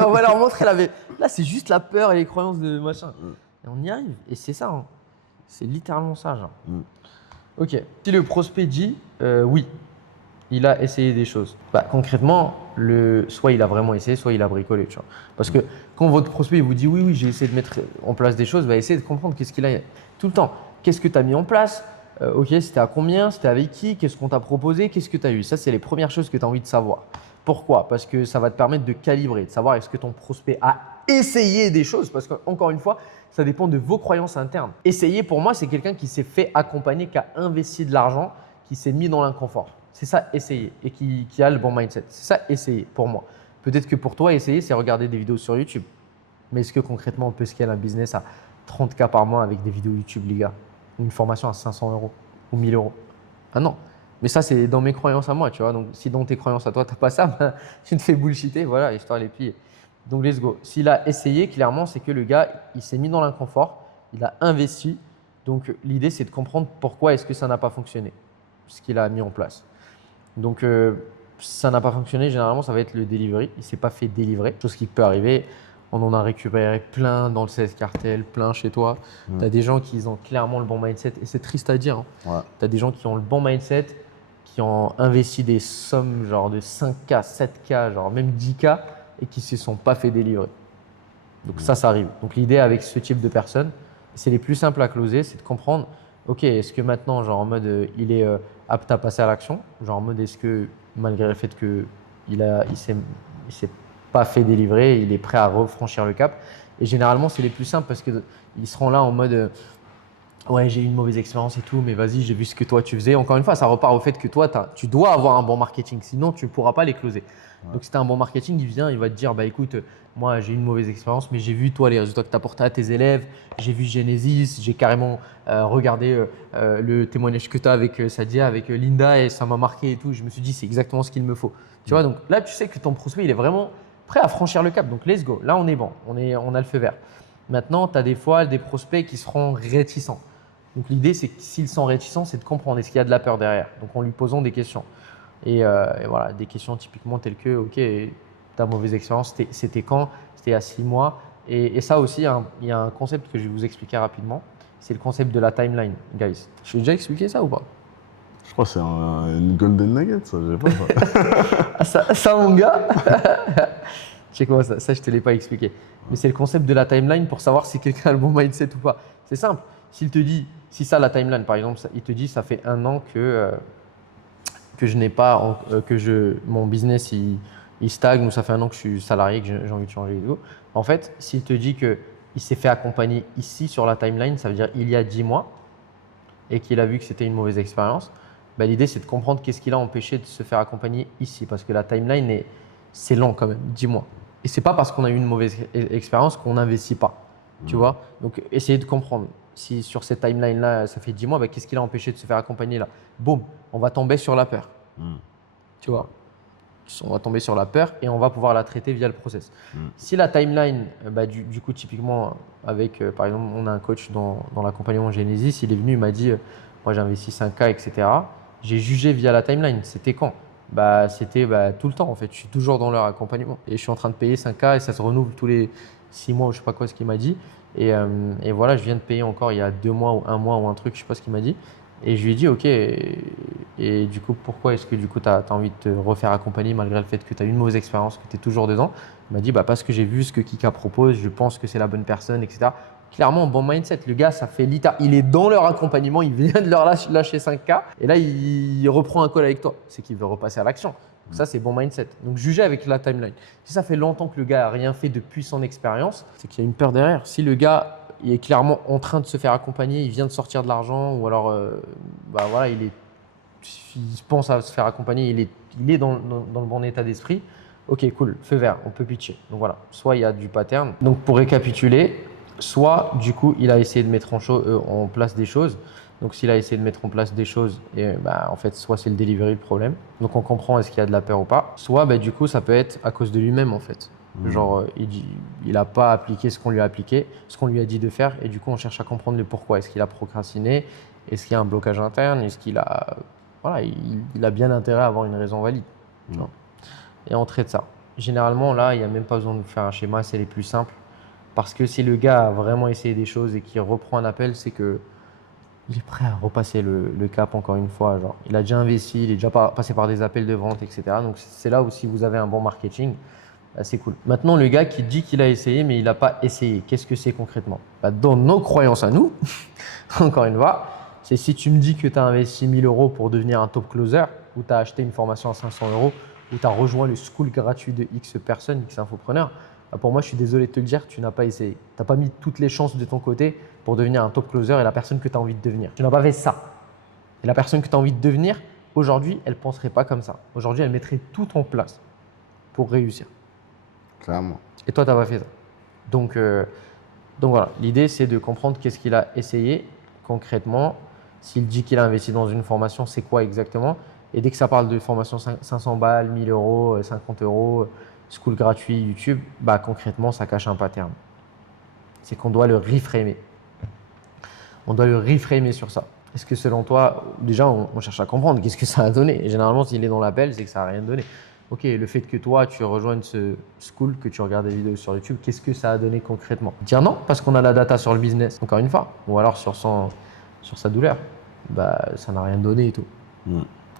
On va leur montrer la. Là, c'est juste la peur et les croyances de machin. Et on y arrive. Et c'est ça. Hein. C'est littéralement ça. Genre. Ok. Si le prospect dit oui, il a essayé des choses. Bah, concrètement, soit il a vraiment essayé, soit il a bricolé. Tu vois. Parce que quand votre prospect il vous dit oui, j'ai essayé de mettre en place des choses, bah, essayez de comprendre qu'est-ce qu'il a tout le temps. Qu'est-ce que tu as mis en place? Ok, c'était à combien? C'était avec qui? Qu'est-ce qu'on t'a proposé? Qu'est-ce que tu as eu? Ça, c'est les premières choses que tu as envie de savoir. Pourquoi? Parce que ça va te permettre de calibrer, de savoir est-ce que ton prospect a essayé des choses. Parce qu'encore une fois, ça dépend de vos croyances internes. Essayer, pour moi, c'est quelqu'un qui s'est fait accompagner, qui a investi de l'argent, qui s'est mis dans l'inconfort. C'est ça, essayer, et qui a le bon mindset. C'est ça, essayer, pour moi. Peut-être que pour toi, essayer, c'est regarder des vidéos sur YouTube. Mais est-ce que concrètement, on peut scaler un business à 30K par mois avec des vidéos YouTube, les gars? Une formation à 500 € ou 1000 €? Ah non. Mais ça, c'est dans mes croyances à moi, tu vois. Donc, si dans tes croyances à toi, tu n'as pas ça, ben, tu te fais bullshiter. Voilà, histoire les plier. Donc, let's go. S'il a essayé, clairement, c'est que le gars, il s'est mis dans l'inconfort, il a investi. Donc, l'idée, c'est de comprendre pourquoi est-ce que ça n'a pas fonctionné, ce qu'il a mis en place. Donc, ça n'a pas fonctionné. Généralement, ça va être le delivery. Il ne s'est pas fait délivrer, chose qui peut arriver. On en a récupéré plein dans le CS Cartel, plein chez toi. Tu as des gens qui ont clairement le bon mindset et c'est triste à dire. Hein. Ouais. Tu as des gens qui ont le bon mindset, qui ont investi des sommes genre de 5K, 7K, genre même 10K et qui ne se sont pas fait délivrer. Donc ça arrive. Donc l'idée avec ce type de personnes, c'est les plus simples à closer, c'est de comprendre, ok, est-ce que maintenant, genre en mode, il est apte à passer à l'action? Genre en mode, est-ce que malgré le fait qu'il s'est pas fait délivrer, il est prêt à refranchir le cap. Et généralement, c'est les plus simples parce qu'ils seront là en mode ouais, j'ai eu une mauvaise expérience et tout, mais vas-y, j'ai vu ce que toi tu faisais. Encore une fois, ça repart au fait que toi, tu dois avoir un bon marketing, sinon tu ne pourras pas les closer. Ouais. Donc, si tu as un bon marketing, il va te dire bah écoute, moi j'ai eu une mauvaise expérience, mais j'ai vu toi les résultats que tu as apportés à tes élèves, j'ai vu Genesis, j'ai carrément regardé le témoignage que tu as avec Sadia, avec Linda, et ça m'a marqué et tout. Je me suis dit, c'est exactement ce qu'il me faut. Tu vois, donc là, tu sais que ton prospect, il est vraiment prêt à franchir le cap. Donc, let's go. Là, on est bon. On a le feu vert. Maintenant, tu as des fois des prospects qui seront réticents. Donc, l'idée, c'est que s'ils sont réticents, c'est de comprendre est-ce qu'il y a de la peur derrière. Donc, en lui posant des questions. Et voilà, des questions typiquement telles que ok, ta mauvaise expérience, c'était quand? C'était il y a 6 mois. Et ça aussi, il y a un concept que je vais vous expliquer rapidement. C'est le concept de la timeline, guys. Je t'ai déjà expliqué ça ou pas? Je crois que c'est une golden nugget, ça, je sais pas. ça, mon gars. Check-moi ça, je te l'ai pas expliqué. Mais c'est le concept de la timeline pour savoir si quelqu'un a le bon mindset ou pas. C'est simple. S'il te dit, si ça, la timeline, par exemple, il te dit ça fait 1 an que je n'ai pas, mon business il stagne ou ça fait 1 an que je suis salarié, que j'ai envie de changer et tout. En fait, s'il te dit qu'il s'est fait accompagner ici sur la timeline, ça veut dire il y a 10 mois et qu'il a vu que c'était une mauvaise expérience, bah, l'idée c'est de comprendre qu'est-ce qui l'a empêché de se faire accompagner ici parce que la timeline, c'est long quand même, 10 mois. Et ce n'est pas parce qu'on a eu une mauvaise expérience qu'on n'investit pas. Tu vois? Donc, essayez de comprendre. Si sur cette timeline-là, ça fait 10 mois, bah, qu'est-ce qui l'a empêché de se faire accompagner là? Boum, on va tomber sur la peur. Tu vois? On va tomber sur la peur et on va pouvoir la traiter via le process. Si la timeline, bah, du coup, typiquement, avec, par exemple, on a un coach dans l'accompagnement Genesis, il est venu, il m'a dit, moi j'ai investi 5K, etc. J'ai jugé via la timeline. C'était quand? Bah, c'était tout le temps en fait. Je suis toujours dans leur accompagnement et je suis en train de payer 5K et ça se renouvelle tous les 6 mois ou je sais pas quoi ce qu'il m'a dit. Et voilà, je viens de payer encore il y a 2 mois ou 1 mois ou un truc, je sais pas ce qu'il m'a dit. Et je lui ai dit ok. Et Et du coup, pourquoi est-ce que du coup, tu as envie de te refaire accompagner malgré le fait que tu as eu une mauvaise expérience, que tu es toujours dedans? Il m'a dit, bah, parce que j'ai vu ce que Kika propose, je pense que c'est la bonne personne, etc. Clairement, bon mindset. Le gars, ça fait il est dans leur accompagnement, il vient de leur lâcher 5K et là, il reprend un call avec toi. C'est qu'il veut repasser à l'action. Donc ça, c'est bon mindset. Donc, jugez avec la timeline. Si ça fait longtemps que le gars n'a rien fait depuis son expérience, c'est qu'il y a une peur derrière. Si le gars il est clairement en train de se faire accompagner, il vient de sortir de l'argent ou alors bah, voilà, il pense à se faire accompagner, il est dans le bon état d'esprit. Ok, cool, feu vert, on peut pitcher. Donc voilà, soit il y a du pattern. Donc pour récapituler, soit du coup il a essayé de mettre en place des choses. Donc s'il a essayé de mettre en place des choses, et, bah, en fait, soit c'est le delivery le problème. Donc on comprend est-ce qu'il y a de la peur ou pas. Soit bah, du coup ça peut être à cause de lui-même en fait. Genre il n'a pas appliqué ce qu'on lui a appliqué, ce qu'on lui a dit de faire et du coup on cherche à comprendre le pourquoi. Est-ce qu'il a procrastiné? Est-ce qu'il y a un blocage interne? Est-ce qu'il a… Voilà, il a bien intérêt à avoir une raison valide. Tu vois. Et on traite ça. Généralement là, il n'y a même pas besoin de faire un schéma, c'est les plus simples. Parce que si le gars a vraiment essayé des choses et qu'il reprend un appel, c'est que il est prêt à repasser le cap encore une fois. Genre, il a déjà investi, il est déjà passé par des appels de vente, etc. Donc c'est là où si vous avez un bon marketing, bah, c'est cool. Maintenant, le gars qui dit qu'il a essayé, mais il n'a pas essayé, qu'est-ce que c'est concrètement? Bah, dans nos croyances à nous, encore une fois, c'est si tu me dis que tu as investi 1 000 € pour devenir un top closer, ou tu as acheté une formation à 500 €, ou tu as rejoint le school gratuit de X personnes, X infopreneurs, bah, pour moi, je suis désolé de te le dire, tu n'as pas essayé. Tu n'as pas mis toutes les chances de ton côté pour devenir un top closer et la personne que tu as envie de devenir. Tu n'as pas fait ça. Et la personne que tu as envie de devenir, aujourd'hui, elle ne penserait pas comme ça. Aujourd'hui, elle mettrait tout en place pour réussir. Clairement. Et toi, tu n'as pas fait ça. Donc voilà, l'idée, c'est de comprendre qu'est-ce qu'il a essayé concrètement. S'il dit qu'il a investi dans une formation, c'est quoi exactement? Et dès que ça parle de formation 500 balles, 1 000 €, 50 €, school gratuit, YouTube, bah, concrètement, ça cache un pattern. C'est qu'on doit le reframer. On doit le reframer sur ça. Est-ce que selon toi, déjà, on cherche à comprendre qu'est-ce que ça a donné? Et généralement, s'il est dans l'appel, c'est que ça n'a rien donné. Ok, le fait que toi, tu rejoignes ce school, que tu regardes des vidéos sur YouTube, qu'est-ce que ça a donné concrètement? Dire non, parce qu'on a la data sur le business, encore une fois, ou alors sur sa douleur, bah, ça n'a rien donné et tout.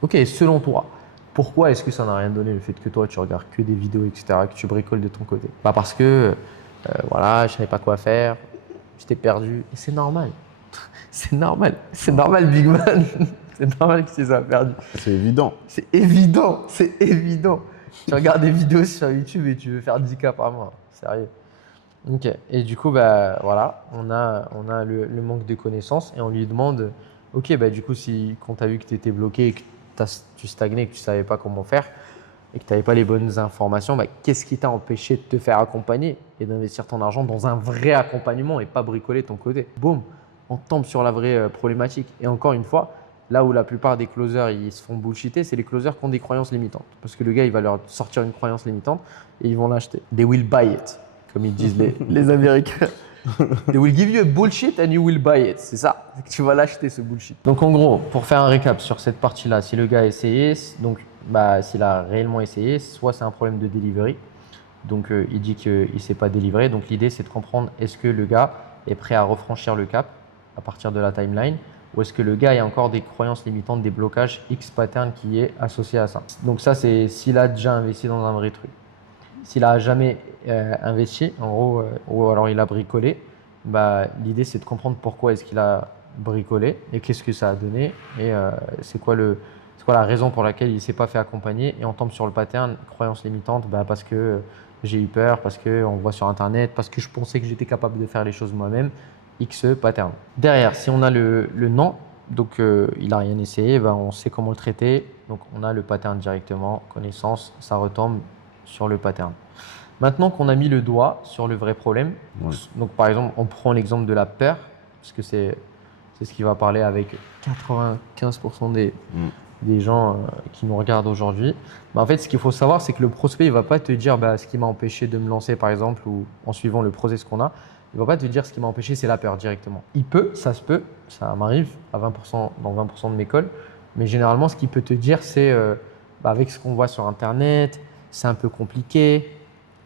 Ok, selon toi, pourquoi est-ce que ça n'a rien donné le fait que toi, tu regardes que des vidéos, etc., que tu bricoles de ton côté? Bah parce que, voilà, je savais pas quoi faire, j'étais perdu, et c'est normal. C'est normal, Big Man. C'est normal que tu sois perdu. C'est évident. C'est évident. Tu regardes des vidéos sur YouTube et tu veux faire 10K par mois. Sérieux. Ok. Et du coup, bah, voilà, on a le manque de connaissances et on lui demande, ok, bah, du coup, quand tu as vu que tu étais bloqué et que tu stagnais, que tu ne savais pas comment faire et que tu n'avais pas les bonnes informations, bah, qu'est-ce qui t'a empêché de te faire accompagner et d'investir ton argent dans un vrai accompagnement et pas bricoler ton côté? Boum, on tombe sur la vraie problématique. Et encore une fois, là où la plupart des closers ils se font bullshiter, c'est les closers qui ont des croyances limitantes. Parce que le gars, il va leur sortir une croyance limitante et ils vont l'acheter. They will buy it, comme ils disent les Américains. They will give you a bullshit and you will buy it. C'est ça, tu vas l'acheter ce bullshit. Donc en gros, pour faire un récap sur cette partie-là, si le gars a essayé, donc bah, s'il a réellement essayé, soit c'est un problème de delivery. Donc il dit qu'il ne s'est pas délivré. Donc l'idée, c'est de comprendre est-ce que le gars est prêt à refranchir le cap à partir de la timeline, ou est-ce que le gars a encore des croyances limitantes, des blocages X pattern qui est associé à ça. Donc ça, c'est s'il a déjà investi dans un vrai truc. S'il n'a jamais investi, en gros, ou alors il a bricolé, bah, l'idée c'est de comprendre pourquoi est-ce qu'il a bricolé et qu'est-ce que ça a donné et c'est quoi la raison pour laquelle il ne s'est pas fait accompagner. Et on tombe sur le pattern, croyance limitante, bah, parce que j'ai eu peur, parce qu'on voit sur Internet, parce que je pensais que j'étais capable de faire les choses moi-même. X pattern. Derrière, si on a le non, donc il n'a rien essayé, ben on sait comment le traiter. Donc on a le pattern directement, connaissance, ça retombe sur le pattern. Maintenant qu'on a mis le doigt sur le vrai problème, donc par exemple, on prend l'exemple de la peur, parce que c'est ce qui va parler avec 95% des gens qui nous regardent aujourd'hui. En fait, ce qu'il faut savoir, c'est que le prospect, il ne va pas te dire ce qui m'a empêché de me lancer, par exemple, ou en suivant le process qu'on a. Il ne va pas te dire ce qui m'a empêché, c'est la peur directement. Il peut, ça se peut, ça m'arrive à 20%, dans 20% de mes calls, mais généralement, ce qu'il peut te dire, c'est avec ce qu'on voit sur Internet, c'est un peu compliqué,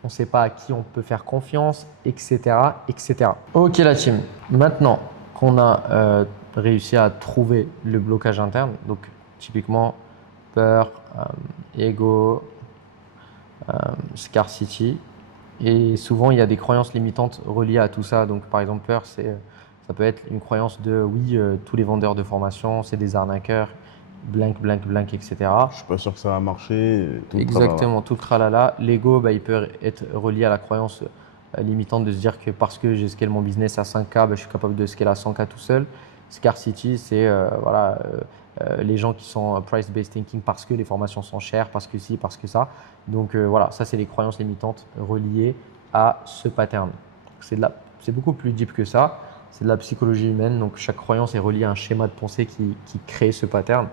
on ne sait pas à qui on peut faire confiance, etc. etc. Ok la team, maintenant qu'on a réussi à trouver le blocage interne, donc typiquement peur, ego, scarcity. Et souvent, il y a des croyances limitantes reliées à tout ça. Donc, par exemple, peur, ça peut être une croyance de oui, tous les vendeurs de formation, c'est des arnaqueurs, blank, blank, blank, etc. Je suis pas sûr que ça va marcher. Tout le tralala. Exactement, tout le tralala. L'ego, il peut être relié à la croyance limitante de se dire que parce que j'ai scalé mon business à 5K, je suis capable de scaler à 100K tout seul. Scarcity, c'est les gens qui sont price-based thinking parce que les formations sont chères, parce que ci, parce que ça. Donc voilà, ça, c'est les croyances limitantes reliées à ce pattern. C'est beaucoup plus deep que ça. C'est de la psychologie humaine. Donc chaque croyance est reliée à un schéma de pensée qui crée ce pattern.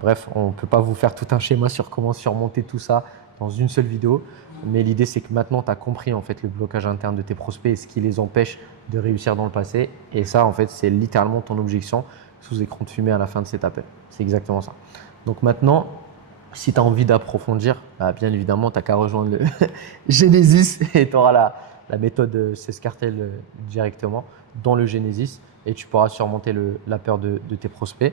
Bref, on ne peut pas vous faire tout un schéma sur comment surmonter tout ça dans une seule vidéo. Mais l'idée, c'est que maintenant, tu as compris en fait, le blocage interne de tes prospects et ce qui les empêche de réussir dans le passé. Et ça, en fait, c'est littéralement ton objection sous écran de fumée à la fin de cet appel. C'est exactement ça. Donc maintenant, si tu as envie d'approfondir, bien évidemment, tu n'as qu'à rejoindre le Genesis et tu auras la méthode Sescartel directement dans le Genesis et tu pourras surmonter la peur de tes prospects.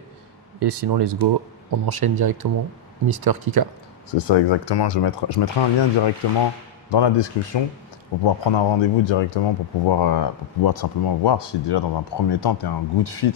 Et sinon, let's go, on enchaîne directement Mister Kika. C'est ça, exactement. Je mettrai un lien directement dans la description pour pouvoir prendre un rendez-vous directement pour pouvoir tout simplement voir si déjà dans un premier temps, tu es un good fit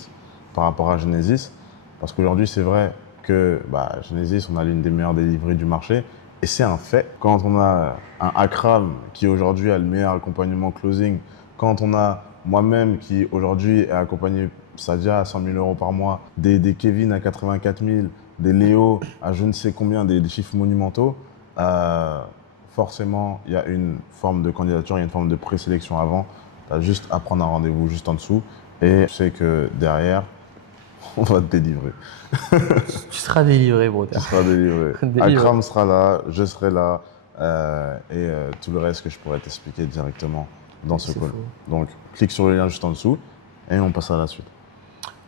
par rapport à Genesis. Parce qu'aujourd'hui, c'est vrai que Genesis, on a l'une des meilleures deliveries du marché. Et c'est un fait. Quand on a un Akram qui aujourd'hui a le meilleur accompagnement closing, quand on a moi-même qui aujourd'hui est accompagné Sadia à 100 000 euros par mois, des Kevin à 84 000, des Léo à je ne sais combien, des chiffres monumentaux, forcément, il y a une forme de candidature, il y a une forme de présélection avant. Tu as juste à prendre un rendez-vous juste en dessous et je sais que derrière, on va te délivrer. Tu seras délivré, bro. Tu seras délivré. Akram sera là, je serai là et tout le reste que je pourrais t'expliquer directement dans ce call. Donc, clique sur le lien juste en dessous et on passe à la suite.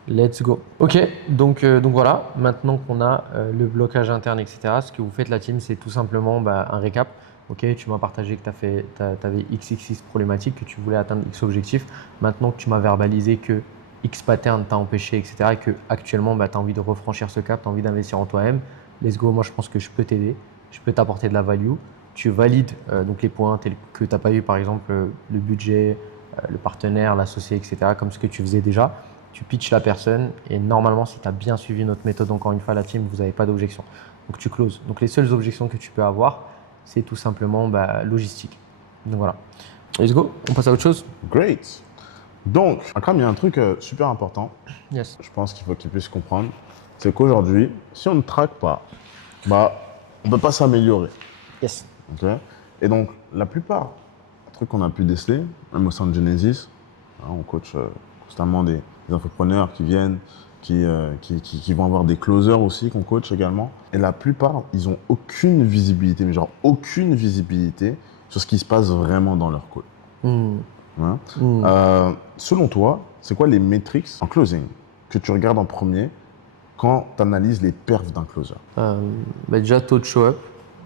Let's go. Ok, donc voilà, maintenant qu'on a le blocage interne, etc., ce que vous faites la team, c'est tout simplement un récap. Ok, tu m'as partagé que tu avais XXX problématiques, que tu voulais atteindre X objectifs. Maintenant que tu m'as verbalisé que X pattern t'a empêché, etc., et que actuellement tu as envie de refranchir ce cap, tu as envie d'investir en toi-même, let's go, moi je pense que je peux t'aider, je peux t'apporter de la value. Tu valides donc les points tels que tu n'as pas eu, par exemple le budget, le partenaire, l'associé, etc., comme ce que tu faisais déjà. Tu pitches la personne et normalement, si tu as bien suivi notre méthode, encore une fois, la team, vous n'avez pas d'objection. Donc tu closes. Donc les seules objections que tu peux avoir, c'est tout simplement logistique. Donc voilà. Let's go, on passe à autre chose. Great. Donc, Akram, il y a un truc super important. Yes. Je pense qu'il faut qu'il puisse comprendre. C'est qu'aujourd'hui, si on ne traque pas, on ne peut pas s'améliorer. Yes. Okay. Et donc, la plupart des trucs qu'on a pu déceler, même au sein de Genesis, on coach constamment des entrepreneurs qui viennent, qui vont avoir des closers aussi qu'on coach également. Et la plupart, ils n'ont aucune visibilité, mais genre aucune visibilité sur ce qui se passe vraiment dans leur call. Selon toi, c'est quoi les metrics en closing que tu regardes en premier quand tu analyses les perfs d'un closer? Déjà, taux de show-up.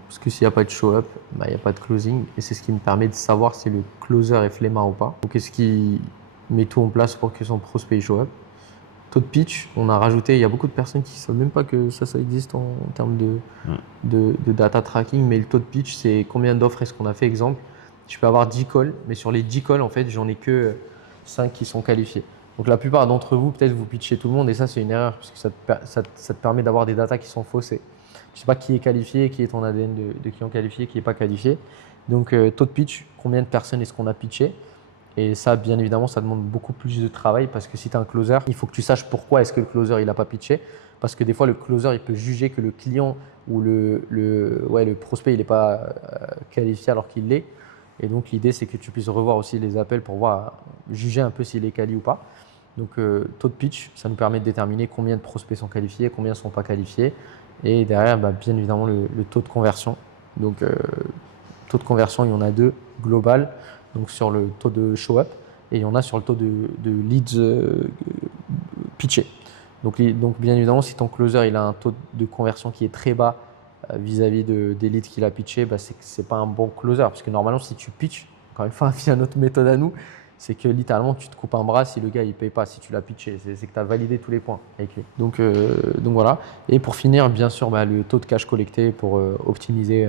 Parce que s'il n'y a pas de show-up, il n'y a pas de closing. Et c'est ce qui me permet de savoir si le closer est flemmard ou pas. Donc, est-ce qu'il met tout en place pour que son prospect show-up? Taux de pitch, on a rajouté, il y a beaucoup de personnes qui ne savent même pas que ça existe en termes de data tracking. Mais le taux de pitch, c'est combien d'offres est-ce qu'on a fait. Exemple, je peux avoir 10 calls, mais sur les 10 calls, en fait, j'en ai que 5 qui sont qualifiés. Donc, la plupart d'entre vous, peut-être, vous pitchez tout le monde. Et ça, c'est une erreur parce que ça te permet d'avoir des datas qui sont faussées. Je ne sais pas qui est qualifié, qui est ton ADN de client qualifié, qui n'est pas qualifié. Donc, taux de pitch, combien de personnes est-ce qu'on a pitché? Et ça, bien évidemment, ça demande beaucoup plus de travail parce que si tu es un closer, il faut que tu saches pourquoi est-ce que le closer n'a pas pitché. Parce que des fois, le closer, il peut juger que le client ou le prospect, il n'est pas qualifié alors qu'il l'est. Et donc, l'idée, c'est que tu puisses revoir aussi les appels pour juger un peu s'il est quali ou pas. Donc, taux de pitch, ça nous permet de déterminer combien de prospects sont qualifiés, combien ne sont pas qualifiés. Et derrière, bien évidemment, le taux de conversion. Donc, taux de conversion, il y en a deux, global, donc sur le taux de show-up, et il y en a sur le taux de leads pitchés. Donc, bien évidemment, si ton closer il a un taux de conversion qui est très bas vis-à-vis des leads qu'il a pitchés, c'est que ce n'est pas un bon closer. Parce que normalement, si tu pitches, encore une fois, via notre méthode à nous, c'est que littéralement tu te coupes un bras si le gars il paye pas, si tu l'as pitché. C'est que tu as validé tous les points avec lui. Donc voilà. Et pour finir, bien sûr, le taux de cash collecté pour optimiser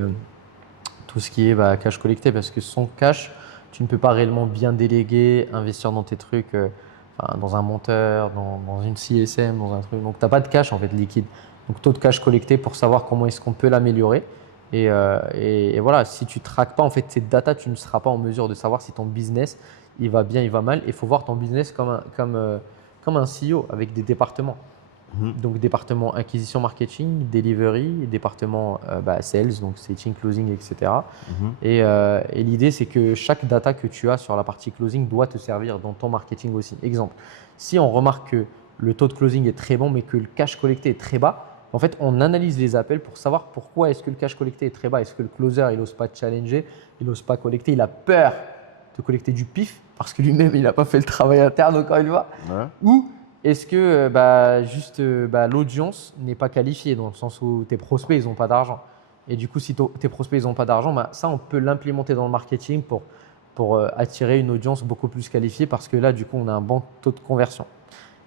tout ce qui est cash collecté, parce que sans cash, tu ne peux pas réellement bien déléguer, investir dans tes trucs, dans un monteur, dans une CSM, dans un truc. Donc tu n'as pas de cash en fait liquide. Donc taux de cash collecté pour savoir comment est-ce qu'on peut l'améliorer. Et voilà, si tu ne traques pas en fait cette data, tu ne seras pas en mesure de savoir si ton business il va bien, il va mal. Il faut voir ton business comme un CEO avec des départements. Donc département acquisition marketing, delivery, département sales, donc setting, closing, etc. Et l'idée c'est que chaque data que tu as sur la partie closing doit te servir dans ton marketing aussi. Exemple, si on remarque que le taux de closing est très bon mais que le cash collecté est très bas, en fait on analyse les appels pour savoir pourquoi est-ce que le cash collecté est très bas. Est-ce que le closer il n'ose pas challenger, il n'ose pas collecter, il a peur de collecter du pif parce que lui-même il n'a pas fait le travail interne encore une fois, ou est-ce que l'audience n'est pas qualifiée dans le sens où tes prospects ils n'ont pas d'argent. Et du coup, si tes prospects ils n'ont pas d'argent, ça on peut l'implémenter dans le marketing pour attirer une audience beaucoup plus qualifiée, parce que là du coup on a un bon taux de conversion.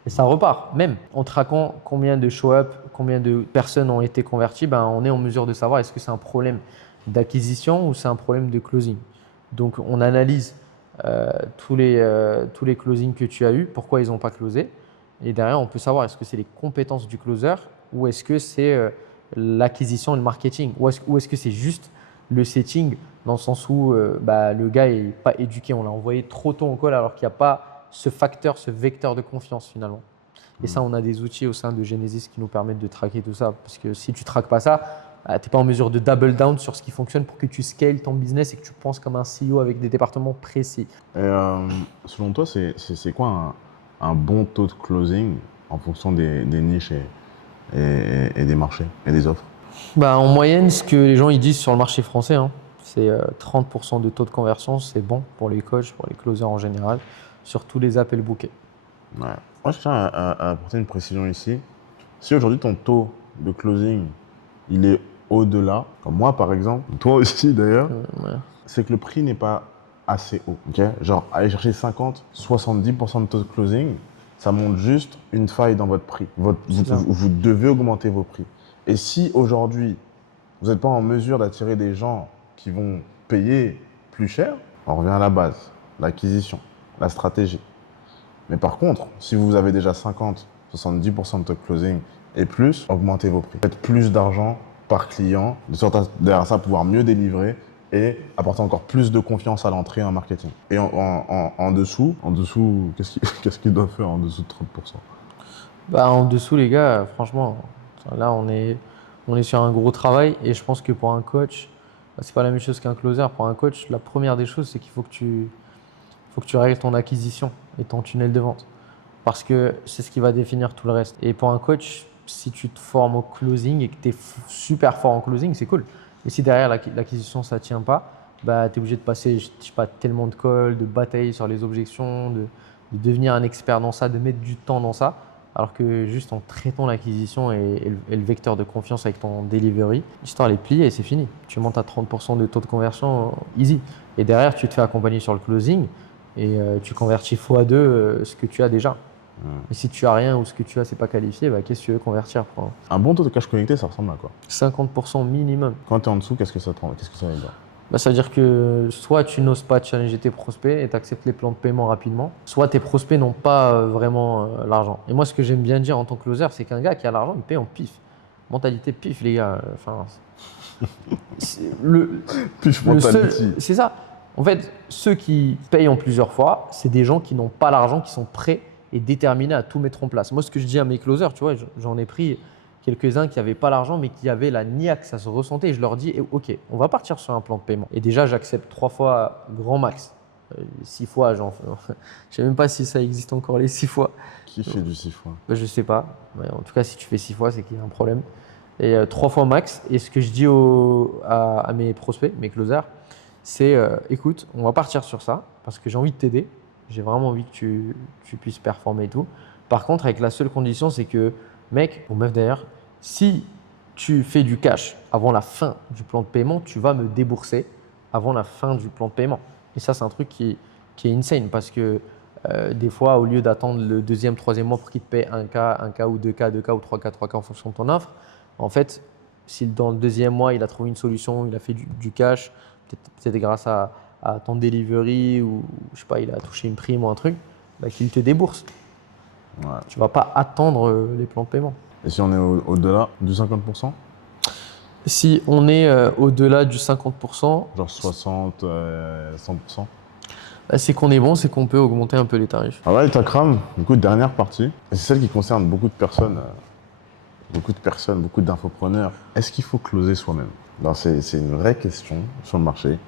Et ça repart. Même en traquant combien de show-up, combien de personnes ont été converties, on est en mesure de savoir est-ce que c'est un problème d'acquisition ou c'est un problème de closing. Donc on analyse tous les closings que tu as eus, pourquoi ils n'ont pas closé. Et derrière, on peut savoir est-ce que c'est les compétences du closer ou est-ce que c'est l'acquisition et le marketing, ou est-ce que c'est juste le setting, dans le sens où le gars n'est pas éduqué, on l'a envoyé trop tôt en call alors qu'il n'y a pas ce facteur, ce vecteur de confiance finalement. Et ça, on a des outils au sein de Genesis qui nous permettent de traquer tout ça, parce que si tu ne traques pas ça, tu n'es pas en mesure de double down sur ce qui fonctionne pour que tu scales ton business et que tu penses comme un CEO avec des départements précis. Et selon toi, c'est quoi un bon taux de closing en fonction des niches et des marchés et des offres? En moyenne, ce que les gens ils disent sur le marché français, c'est 30% de taux de conversion, c'est bon pour les coachs, pour les closers en général, sur tous les appels bookés. Ouais. Moi, je tiens à apporter une précision ici. Si aujourd'hui ton taux de closing il est au-delà, comme moi par exemple, toi aussi d'ailleurs, c'est que le prix n'est pas assez haut. Okay, genre, aller chercher 50, 70% de taux de closing, ça montre juste une faille dans votre prix. Vous devez augmenter vos prix. Et si aujourd'hui, vous n'êtes pas en mesure d'attirer des gens qui vont payer plus cher, on revient à la base, l'acquisition, la stratégie. Mais par contre, si vous avez déjà 50, 70% de taux de closing et plus, augmentez vos prix. Faites plus d'argent par client, de sorte à derrière ça pouvoir mieux délivrer et apporter encore plus de confiance à l'entrée en marketing. Et en dessous, qu'est-ce qu'ils doivent faire en dessous de 30%? En dessous, les gars, franchement, là, on est sur un gros travail, et je pense que pour un coach, c'est pas la même chose qu'un closer. Pour un coach, la première des choses, c'est qu'il faut que tu règles ton acquisition et ton tunnel de vente, parce que c'est ce qui va définir tout le reste. Et pour un coach, si tu te formes au closing et que tu es super fort en closing, c'est cool. Et si derrière l'acquisition ça ne tient pas, tu es obligé de passer tellement de calls, de batailles sur les objections, de devenir un expert dans ça, de mettre du temps dans ça. Alors que juste en traitant l'acquisition et le vecteur de confiance avec ton delivery, l'histoire elle est pliée et c'est fini. Tu montes à 30% de taux de conversion easy. Et derrière, tu te fais accompagner sur le closing et tu convertis x2 ce que tu as déjà. Et si tu as rien ou ce que tu as c'est pas qualifié, qu'est-ce que tu veux convertir? Un bon taux de cash connecté, ça ressemble à quoi? 50% minimum. Quand tu es en dessous, qu'est-ce que ça veut dire? Ça veut dire que soit tu n'oses pas challenger tes prospects et tu acceptes les plans de paiement rapidement, soit tes prospects n'ont pas vraiment l'argent. Et moi, ce que j'aime bien dire en tant que closer, c'est qu'un gars qui a l'argent, il paye en pif. Mentalité pif, les gars. Pif mentality. C'est ça. En fait, ceux qui payent en plusieurs fois, c'est des gens qui n'ont pas l'argent, qui sont prêts et déterminés à tout mettre en place. Moi, ce que je dis à mes closers, tu vois, j'en ai pris quelques-uns qui n'avaient pas l'argent mais qui avaient la niaque, ça se ressentait, et je leur dis ok, on va partir sur un plan de paiement. Et déjà, j'accepte 3 fois grand max. 6 fois, je ne sais même pas si ça existe encore les 6 fois. Qui fait du 6 fois? Je ne sais pas. Mais en tout cas, si tu fais 6 fois, c'est qu'il y a un problème. Et 3 fois max. Et ce que je dis à mes prospects, mes closers, c'est écoute, on va partir sur ça parce que j'ai envie de t'aider. J'ai vraiment envie que tu puisses performer et tout. Par contre, avec la seule condition, c'est que mec, ou meuf d'ailleurs, si tu fais du cash avant la fin du plan de paiement, tu vas me débourser avant la fin du plan de paiement. Et ça, c'est un truc qui qui est insane parce que des fois, au lieu d'attendre le deuxième, troisième mois pour qu'il te paye 1K ou 2K ou 3K en fonction de ton offre, en fait, si dans le deuxième mois, il a trouvé une solution, il a fait du cash, peut-être grâce à ton delivery ou je sais pas, il a touché une prime ou un truc, bah, qu'il te débourse. Ouais. Tu vas pas attendre les plans de paiement. Et si on est au-delà du 50%? Si on est au-delà du 50%, Genre 60, 100%? bah, c'est qu'on est bon, c'est qu'on peut augmenter un peu les tarifs. Ah ouais, Takram, du coup, dernière partie. Et c'est celle qui concerne beaucoup de personnes, beaucoup d'infopreneurs. Est-ce qu'il faut closer soi-même? Alors, c'est une vraie question sur le marché.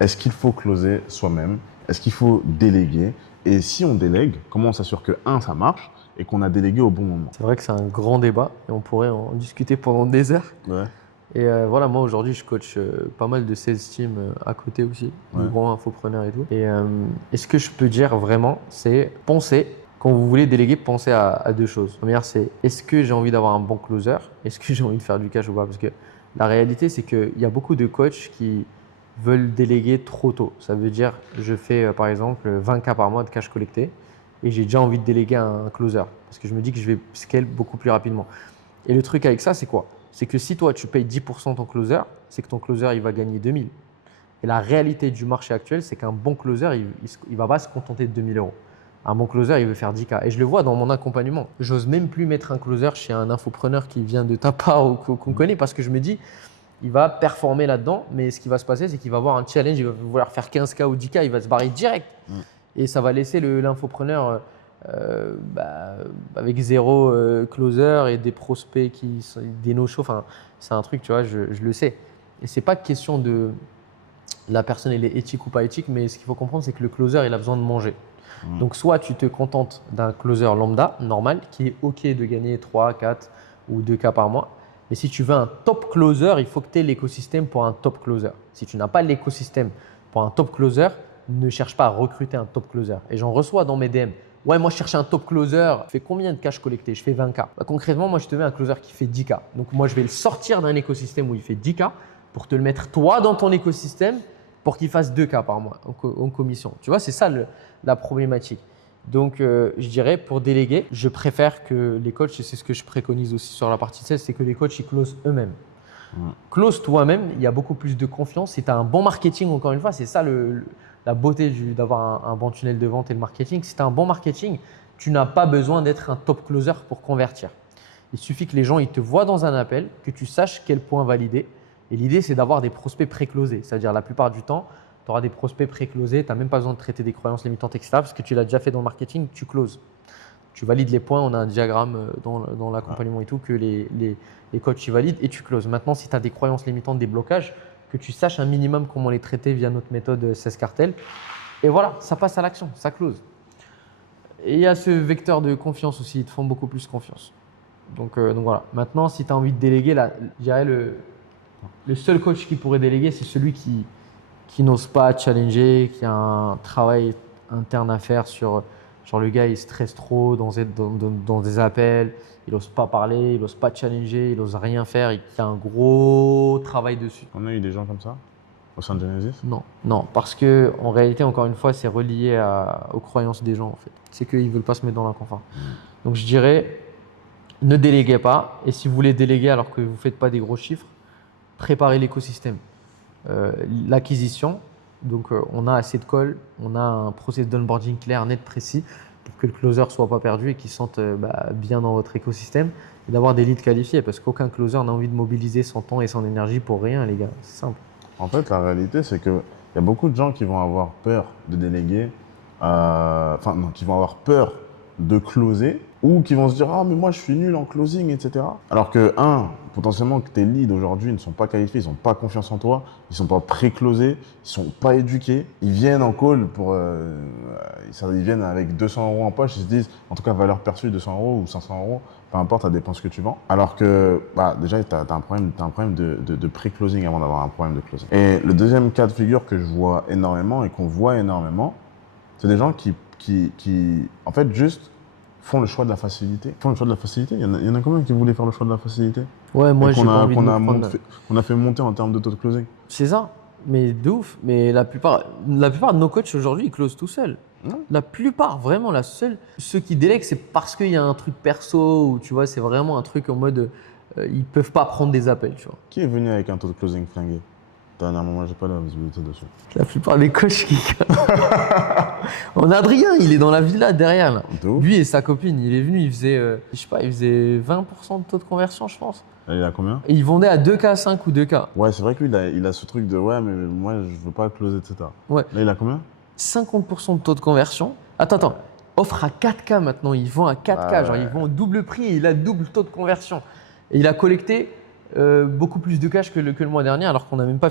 Est-ce qu'il faut closer soi-même? Est-ce qu'il faut déléguer? Et si on délègue, comment on s'assure que, ça marche et qu'on a délégué au bon moment? C'est vrai que c'est un grand débat et on pourrait en discuter pendant des heures. Ouais. Et voilà, moi aujourd'hui, je coach pas mal de sales teams à côté aussi, de Ouais. grands infopreneurs et tout. Et ce que je peux dire vraiment, c'est penser, quand vous voulez déléguer, pensez à deux choses. La première, c'est est-ce que j'ai envie d'avoir un bon closer? Est-ce que j'ai envie de faire du cash ou pas? Parce que la réalité, c'est qu'il y a beaucoup de coachs qui veulent déléguer trop tôt. Ça veut dire, je fais par exemple 20K par mois de cash collecté et j'ai déjà envie de déléguer un closer parce que je me dis que je vais scale beaucoup plus rapidement. Et le truc avec ça, c'est quoi? C'est que si toi, tu payes 10% ton closer, c'est que ton closer, il va gagner 2000. Et la réalité du marché actuel, c'est qu'un bon closer, il va pas se contenter de 2000 euros. Un bon closer, il veut faire 10K. Et je le vois dans mon accompagnement. J'ose même plus mettre un closer chez un infopreneur qui vient de ta part ou qu'on connaît parce que je me dis, il va performer là-dedans. Mais ce qui va se passer, c'est qu'il va avoir un challenge, il va vouloir faire 15K ou 10K, il va se barrer direct. Et ça va laisser l'infopreneur avec zéro closer et des prospects des no-shows. Enfin, c'est un truc, tu vois, je le sais. Et c'est pas question de la personne, elle est éthique ou pas éthique, mais ce qu'il faut comprendre, c'est que le closer, il a besoin de manger. Donc, soit tu te contentes d'un closer lambda, normal, qui est OK de gagner 3, 4 ou 2K par mois. Mais si tu veux un top closer, il faut que tu aies l'écosystème pour un top closer. Si tu n'as pas l'écosystème pour un top closer, ne cherche pas à recruter un top closer. Et j'en reçois dans mes DM. Ouais, moi je cherche un top closer. Je fais combien de cash collecté? Je fais 20K. Bah, concrètement, moi je te mets un closer qui fait 10K. Donc moi je vais le sortir d'un écosystème où il fait 10K pour te le mettre toi dans ton écosystème pour qu'il fasse 2K par mois en commission. Tu vois, c'est ça la problématique. Donc je dirais pour déléguer, je préfère que les coachs, et c'est ce que je préconise aussi sur la partie 16, c'est que les coachs ils closent eux-mêmes. Close toi-même, il y a beaucoup plus de confiance. Si tu as un bon marketing, encore une fois, c'est ça la beauté d'avoir un bon tunnel de vente et le marketing. Si tu as un bon marketing, tu n'as pas besoin d'être un top closer pour convertir. Il suffit que les gens ils te voient dans un appel, que tu saches quel point valider. Et l'idée, c'est d'avoir des prospects pré-closés. C'est-à-dire la plupart du temps, tu auras des prospects pré-closés. Tu n'as même pas besoin de traiter des croyances limitantes, etc. Parce que tu l'as déjà fait dans le marketing, tu closes. Tu valides les points. On a un diagramme dans l'accompagnement et tout que les coachs y valident et tu closes. Maintenant, si tu as des croyances limitantes, des blocages, que tu saches un minimum comment les traiter via notre méthode 16 cartels. Et voilà, ça passe à l'action, ça close. Et il y a ce vecteur de confiance aussi, ils te font beaucoup plus confiance. Donc voilà. Maintenant, si tu as envie de déléguer, là, je dirais le seul coach qui pourrait déléguer, c'est celui qui n'ose pas challenger, qui a un travail interne à faire sur le gars, il stresse trop dans des appels, il n'ose pas parler, il n'ose pas challenger, il n'ose rien faire, il y a un gros travail dessus. On a eu des gens comme ça au sein de Genesis? Non, parce que en réalité, encore une fois, c'est relié aux croyances des gens en fait. C'est qu'ils ne veulent pas se mettre dans l'inconfort. Donc je dirais, ne déléguez pas. Et si vous voulez déléguer alors que vous ne faites pas des gros chiffres, préparez l'écosystème. L'acquisition, donc on a assez de calls, on a un process d'onboarding clair, net, précis pour que le closer ne soit pas perdu et qu'il se sente bien dans votre écosystème et d'avoir des leads qualifiés parce qu'aucun closer n'a envie de mobiliser son temps et son énergie pour rien, les gars. C'est simple. En fait, la réalité, c'est qu'il y a beaucoup de gens qui vont avoir peur de déléguer, qui vont avoir peur de closer ou qui vont se dire « Ah, mais moi, je suis nul en closing, etc. » Alors que, potentiellement, que tes leads aujourd'hui ne sont pas qualifiés, ils n'ont pas confiance en toi, ils ne sont pas pré-closés, ils ne sont pas éduqués. Ils viennent en call ils viennent avec 200 euros en poche, ils se disent, en tout cas, valeur perçue 200 euros ou 500 euros, peu importe, ça dépend ce que tu vends. Alors que, déjà, tu as un problème de pré-closing avant d'avoir un problème de closing. Et le deuxième cas de figure que je vois énormément et qu'on voit énormément, c'est des gens qui, en fait, juste font le choix de la facilité. Il y en a combien qui voulaient faire le choix de la facilité? Ouais, moi, j'ai pas envie de me prendre... On a fait monter en termes de taux de closing. C'est ça. Mais de ouf. Mais la plupart de nos coachs aujourd'hui, ils closent tout seuls. Ouais. La plupart, vraiment, la seule. Ceux qui délèguent, c'est parce qu'il y a un truc perso ou tu vois, c'est vraiment un truc en mode ils peuvent pas prendre des appels, tu vois. Qui est venu avec un taux de closing flingué? Dernièrement, moi, j'ai pas la visibilité dessus. La plupart des coachs qui. On a Adrien, il est dans la villa derrière là. De ouf. Lui et sa copine, il est venu, il faisait, je sais pas, il faisait 20% de taux de conversion, je pense. Et il a combien? Et il vendait à 2K5 ou 2K. Ouais, c'est vrai que lui, il a ce truc de ouais, mais moi, je veux pas closer, etc. Ouais. Là, il a combien? 50% de taux de conversion. Attends. Offre à 4K maintenant. Il vend à 4K. Ah Genre, ouais. il vend au double prix et il a double taux de conversion. Et il a collecté beaucoup plus de cash que le mois dernier, alors qu'on n'a même pas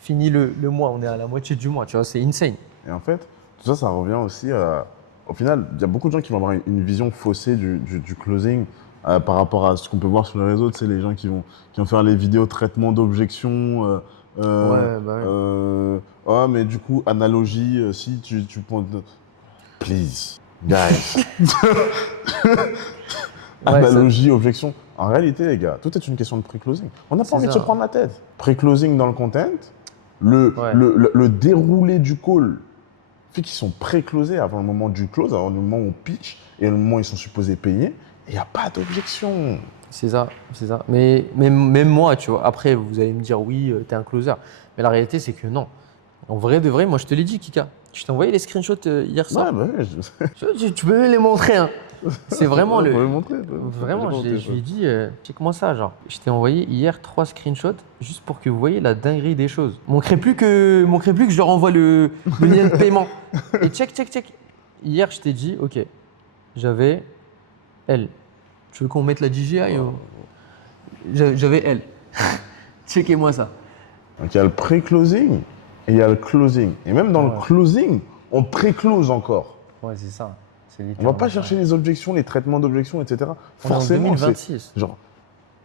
fini le mois. On est à la moitié du mois. Tu vois, c'est insane. Et en fait, tout ça, ça revient aussi à. Au final, il y a beaucoup de gens qui vont avoir une vision faussée du closing par rapport à ce qu'on peut voir sur les réseaux. Tu sais, les gens qui vont faire les vidéos traitement d'objections. Ouais, bah ouais. Oh, mais du coup, analogie, si tu pointes. Please, guys. Analogie, objection. En réalité, les gars, tout est une question de pré-closing. On n'a pas C'est envie de ça. se prendre la tête. Pré-closing dans le content, le déroulé du call fait qu'ils sont pré-closés avant le moment du close, avant le moment où on pitch et le moment où ils sont supposés payer. Il n'y a pas d'objection. C'est ça. Mais même moi, tu vois, après, vous allez me dire, oui, t'es un closer. Mais la réalité, c'est que non. En vrai de vrai, moi, je te l'ai dit, Kika. Je t'ai envoyé les screenshots hier soir. Ouais, bah ouais, Tu peux me les montrer, hein. C'est vraiment Ouais, le. faut le montrer. Vraiment, je lui ai dit, check-moi ça, genre. Je t'ai envoyé hier 3 screenshots juste pour que vous voyez la dinguerie des choses. Manquerait plus que je leur envoie le lien de paiement. Et check. Hier, je t'ai dit, ok, j'avais L. Tu veux qu'on mette la DJI ou... J'avais L. Checkez-moi ça. Donc il y a le pré-closing et il y a le closing. Et même dans Ouais. le closing, on pré-close encore. Ouais, c'est ça. On va pas chercher les objections, les traitements d'objections, etc. On est en Forcément, 2026. c'est genre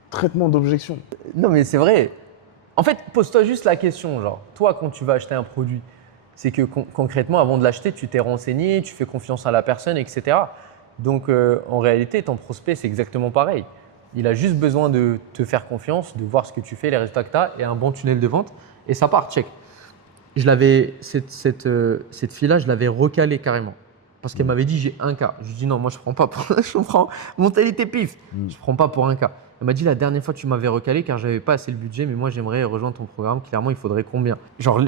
traitement d'objections. Non, mais c'est vrai. En fait, pose-toi juste la question, genre, toi, quand tu vas acheter un produit, c'est que concrètement, avant de l'acheter, tu t'es renseigné, tu fais confiance à la personne, etc. Donc, en réalité, ton prospect, c'est exactement pareil. Il a juste besoin de te faire confiance, de voir ce que tu fais, les résultats que tu as et un bon tunnel de vente. Et ça part, check. Cette fille-là, je l'avais recalée carrément. Parce qu'elle m'avait dit, j'ai 1K. Je lui ai dit, non, moi, je ne prends pas pour… Je prends mentalité pif. Je ne prends pas pour 1K. Elle m'a dit, la dernière fois, tu m'avais recalé car je n'avais pas assez le budget, mais moi, j'aimerais rejoindre ton programme. Clairement, il faudrait combien? Genre,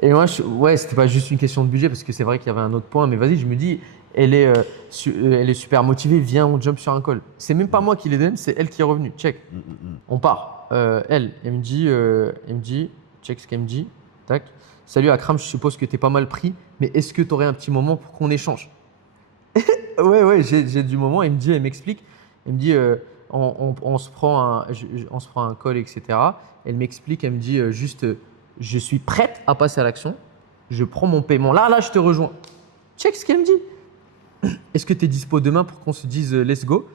et moi, ouais, c'était pas juste une question de budget parce que c'est vrai qu'il y avait un autre point, mais vas-y, je me dis, elle est super motivée, viens, on jump sur un call. C'est même pas moi qui l'ai donné, c'est elle qui est revenue. Check. On part. Elle me dit, check ce qu'elle me dit. Tac. Salut Akram, je suppose que tu es pas mal pris, mais est-ce que tu aurais un petit moment pour qu'on échange? Ouais, j'ai du moment. Elle m'explique. Elle me dit, on se prend un call, etc. Elle m'explique, elle me dit juste, je suis prête à passer à l'action. Je prends mon paiement. Là, je te rejoins. Check ce qu'elle me dit. Est-ce que tu es dispo demain pour qu'on se dise let's go?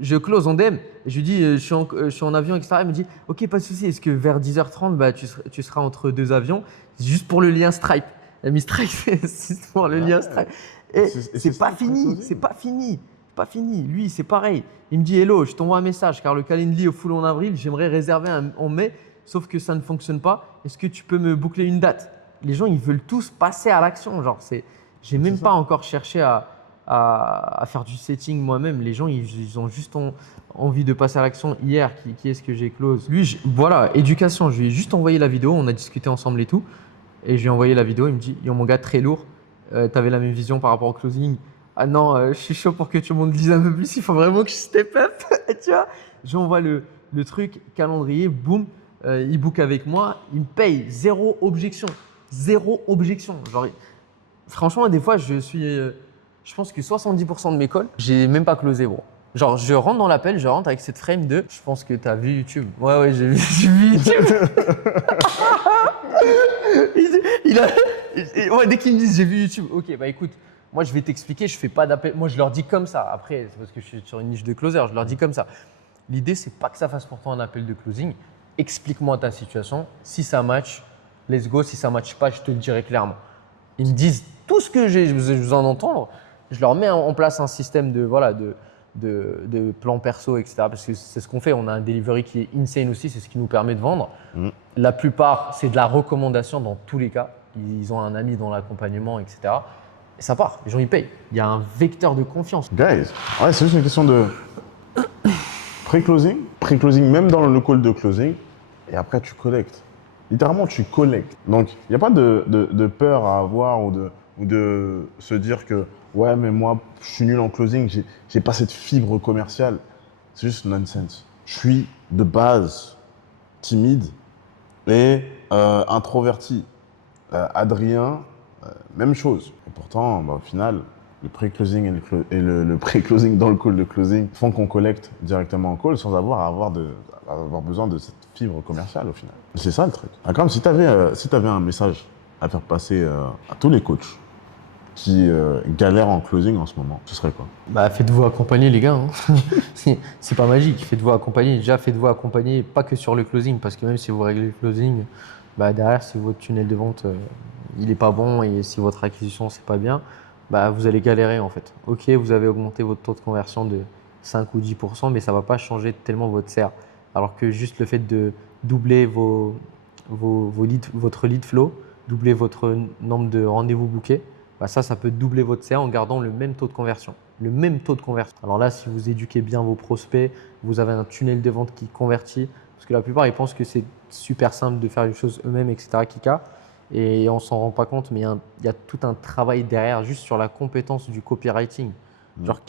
Je close en DM. Je lui dis, je suis en avion, etc. Elle me dit, ok, pas de souci. Est-ce que vers 10h30, bah, tu seras entre 2 avions? C'est juste pour le lien Stripe. Elle a mis Stripe, c'est pour le lien Stripe. Et c'est pas fini, c'est pas fini. Lui, c'est pareil. Il me dit, hello, je t'envoie un message car le Calendly est full en avril. J'aimerais réserver en mai, sauf que ça ne fonctionne pas. Est-ce que tu peux me boucler une date? Les gens, ils veulent tous passer à l'action. Genre, j'ai même pas encore cherché à faire du setting moi-même. Les gens, ils ont juste envie de passer à l'action. Hier, qui est-ce que j'ai close? Lui, voilà, éducation. Je lui ai juste envoyé la vidéo. On a discuté ensemble et tout. Et je lui ai envoyé la vidéo. Il me dit, yo, mon gars, très lourd. Tu avais la même vision par rapport au closing. Ah non, je suis chaud pour que tu montes 10 un peu plus. Il faut vraiment que je step up. Tu vois? J'envoie le truc, calendrier, boum. Il book avec moi. Il me paye. Zéro objection. Genre, franchement, des fois, je pense que 70% de mes calls, j'ai même pas closé, bro. Genre, je rentre dans l'appel, je rentre avec cette frame de je pense que tu as vu YouTube. Ouais, j'ai vu YouTube. Ouais, dès qu'ils me disent j'ai vu YouTube, ok, bah écoute, moi je vais t'expliquer, je fais pas d'appel. Moi je leur dis comme ça. Après, c'est parce que je suis sur une niche de closer, je leur dis comme ça. L'idée, c'est pas que ça fasse pour toi un appel de closing. Explique-moi ta situation. Si ça match, let's go. Si ça match pas, je te le dirai clairement. Ils me disent tout ce que j'ai besoin d'entendre. Je leur mets en place un système de plans perso, etc. Parce que c'est ce qu'on fait. On a un delivery qui est insane aussi, c'est ce qui nous permet de vendre. La plupart, c'est de la recommandation dans tous les cas. Ils ont un ami dans l'accompagnement, etc. Et ça part, les gens ils payent. Il y a un vecteur de confiance. Guys, ouais, c'est juste une question de pré-closing, même dans le call de closing, et après tu collectes. Littéralement, tu collectes. Donc, il n'y a pas de peur à avoir ou de se dire que ouais, mais moi, je suis nul en closing, j'ai pas cette fibre commerciale. C'est juste nonsense. Je suis de base timide et introverti. Adrien, même chose. Et pourtant, au final, le pré-closing et le pré-closing dans le call de closing font qu'on collecte directement en call sans avoir besoin de cette fibre commerciale au final. C'est ça le truc. Akram, si tu avais un message à faire passer à tous les coachs qui galèrent en closing en ce moment, ce serait quoi? Faites-vous accompagner les gars. Hein. C'est pas magique. Faites-vous accompagner. Déjà, faites-vous accompagner, pas que sur le closing, parce que même si vous réglez le closing, derrière, si votre tunnel de vente il est pas bon et si votre acquisition c'est pas bien, vous allez galérer en fait. Ok, vous avez augmenté votre taux de conversion de 5 ou 10%, mais ça va pas changer tellement votre CR. Alors que juste le fait de doubler votre lead flow, doubler votre nombre de rendez-vous bookés, ça peut doubler votre CR en gardant le même taux de conversion. Le même taux de conversion. Alors là, si vous éduquez bien vos prospects, vous avez un tunnel de vente qui convertit, parce que la plupart ils pensent que c'est super simple de faire les choses eux-mêmes, etc. Kika. Et on s'en rend pas compte, mais il y a tout un travail derrière juste sur la compétence du copywriting. Genre,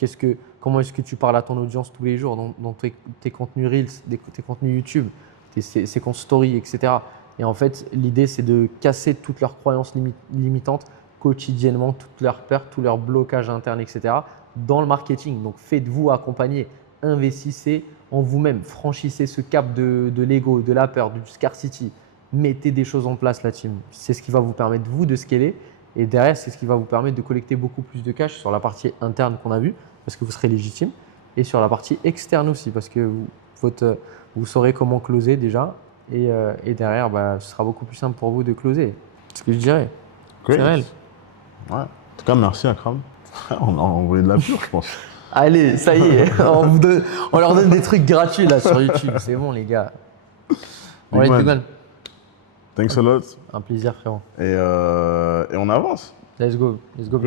comment est-ce que tu parles à ton audience tous les jours dans tes contenus Reels, tes contenus YouTube, tes séquences Story, etc. Et en fait, l'idée, c'est de casser toutes leurs croyances limitantes quotidiennement, toutes leurs peurs, tous leurs blocages internes, etc. dans le marketing. Donc, faites-vous accompagner, investissez en vous-même, franchissez ce cap de l'ego, de la peur, du scarcity. Mettez des choses en place, la team. C'est ce qui va vous permettre, vous, de scaler. Et derrière, c'est ce qui va vous permettre de collecter beaucoup plus de cash sur la partie interne qu'on a vue, parce que vous serez légitime, et sur la partie externe aussi, parce que vous saurez comment closer déjà. Et derrière, ce sera beaucoup plus simple pour vous de closer. C'est ce que je dirais. Great. C'est réel. Ouais. En tout cas, merci Akram. On a envoyé de la pure, je pense. Allez, ça y est. On leur donne des trucs gratuits là sur YouTube. C'est bon, les gars. Big man. Thanks a lot. Un plaisir, frérot. Et on avance. Let's go. Let's go.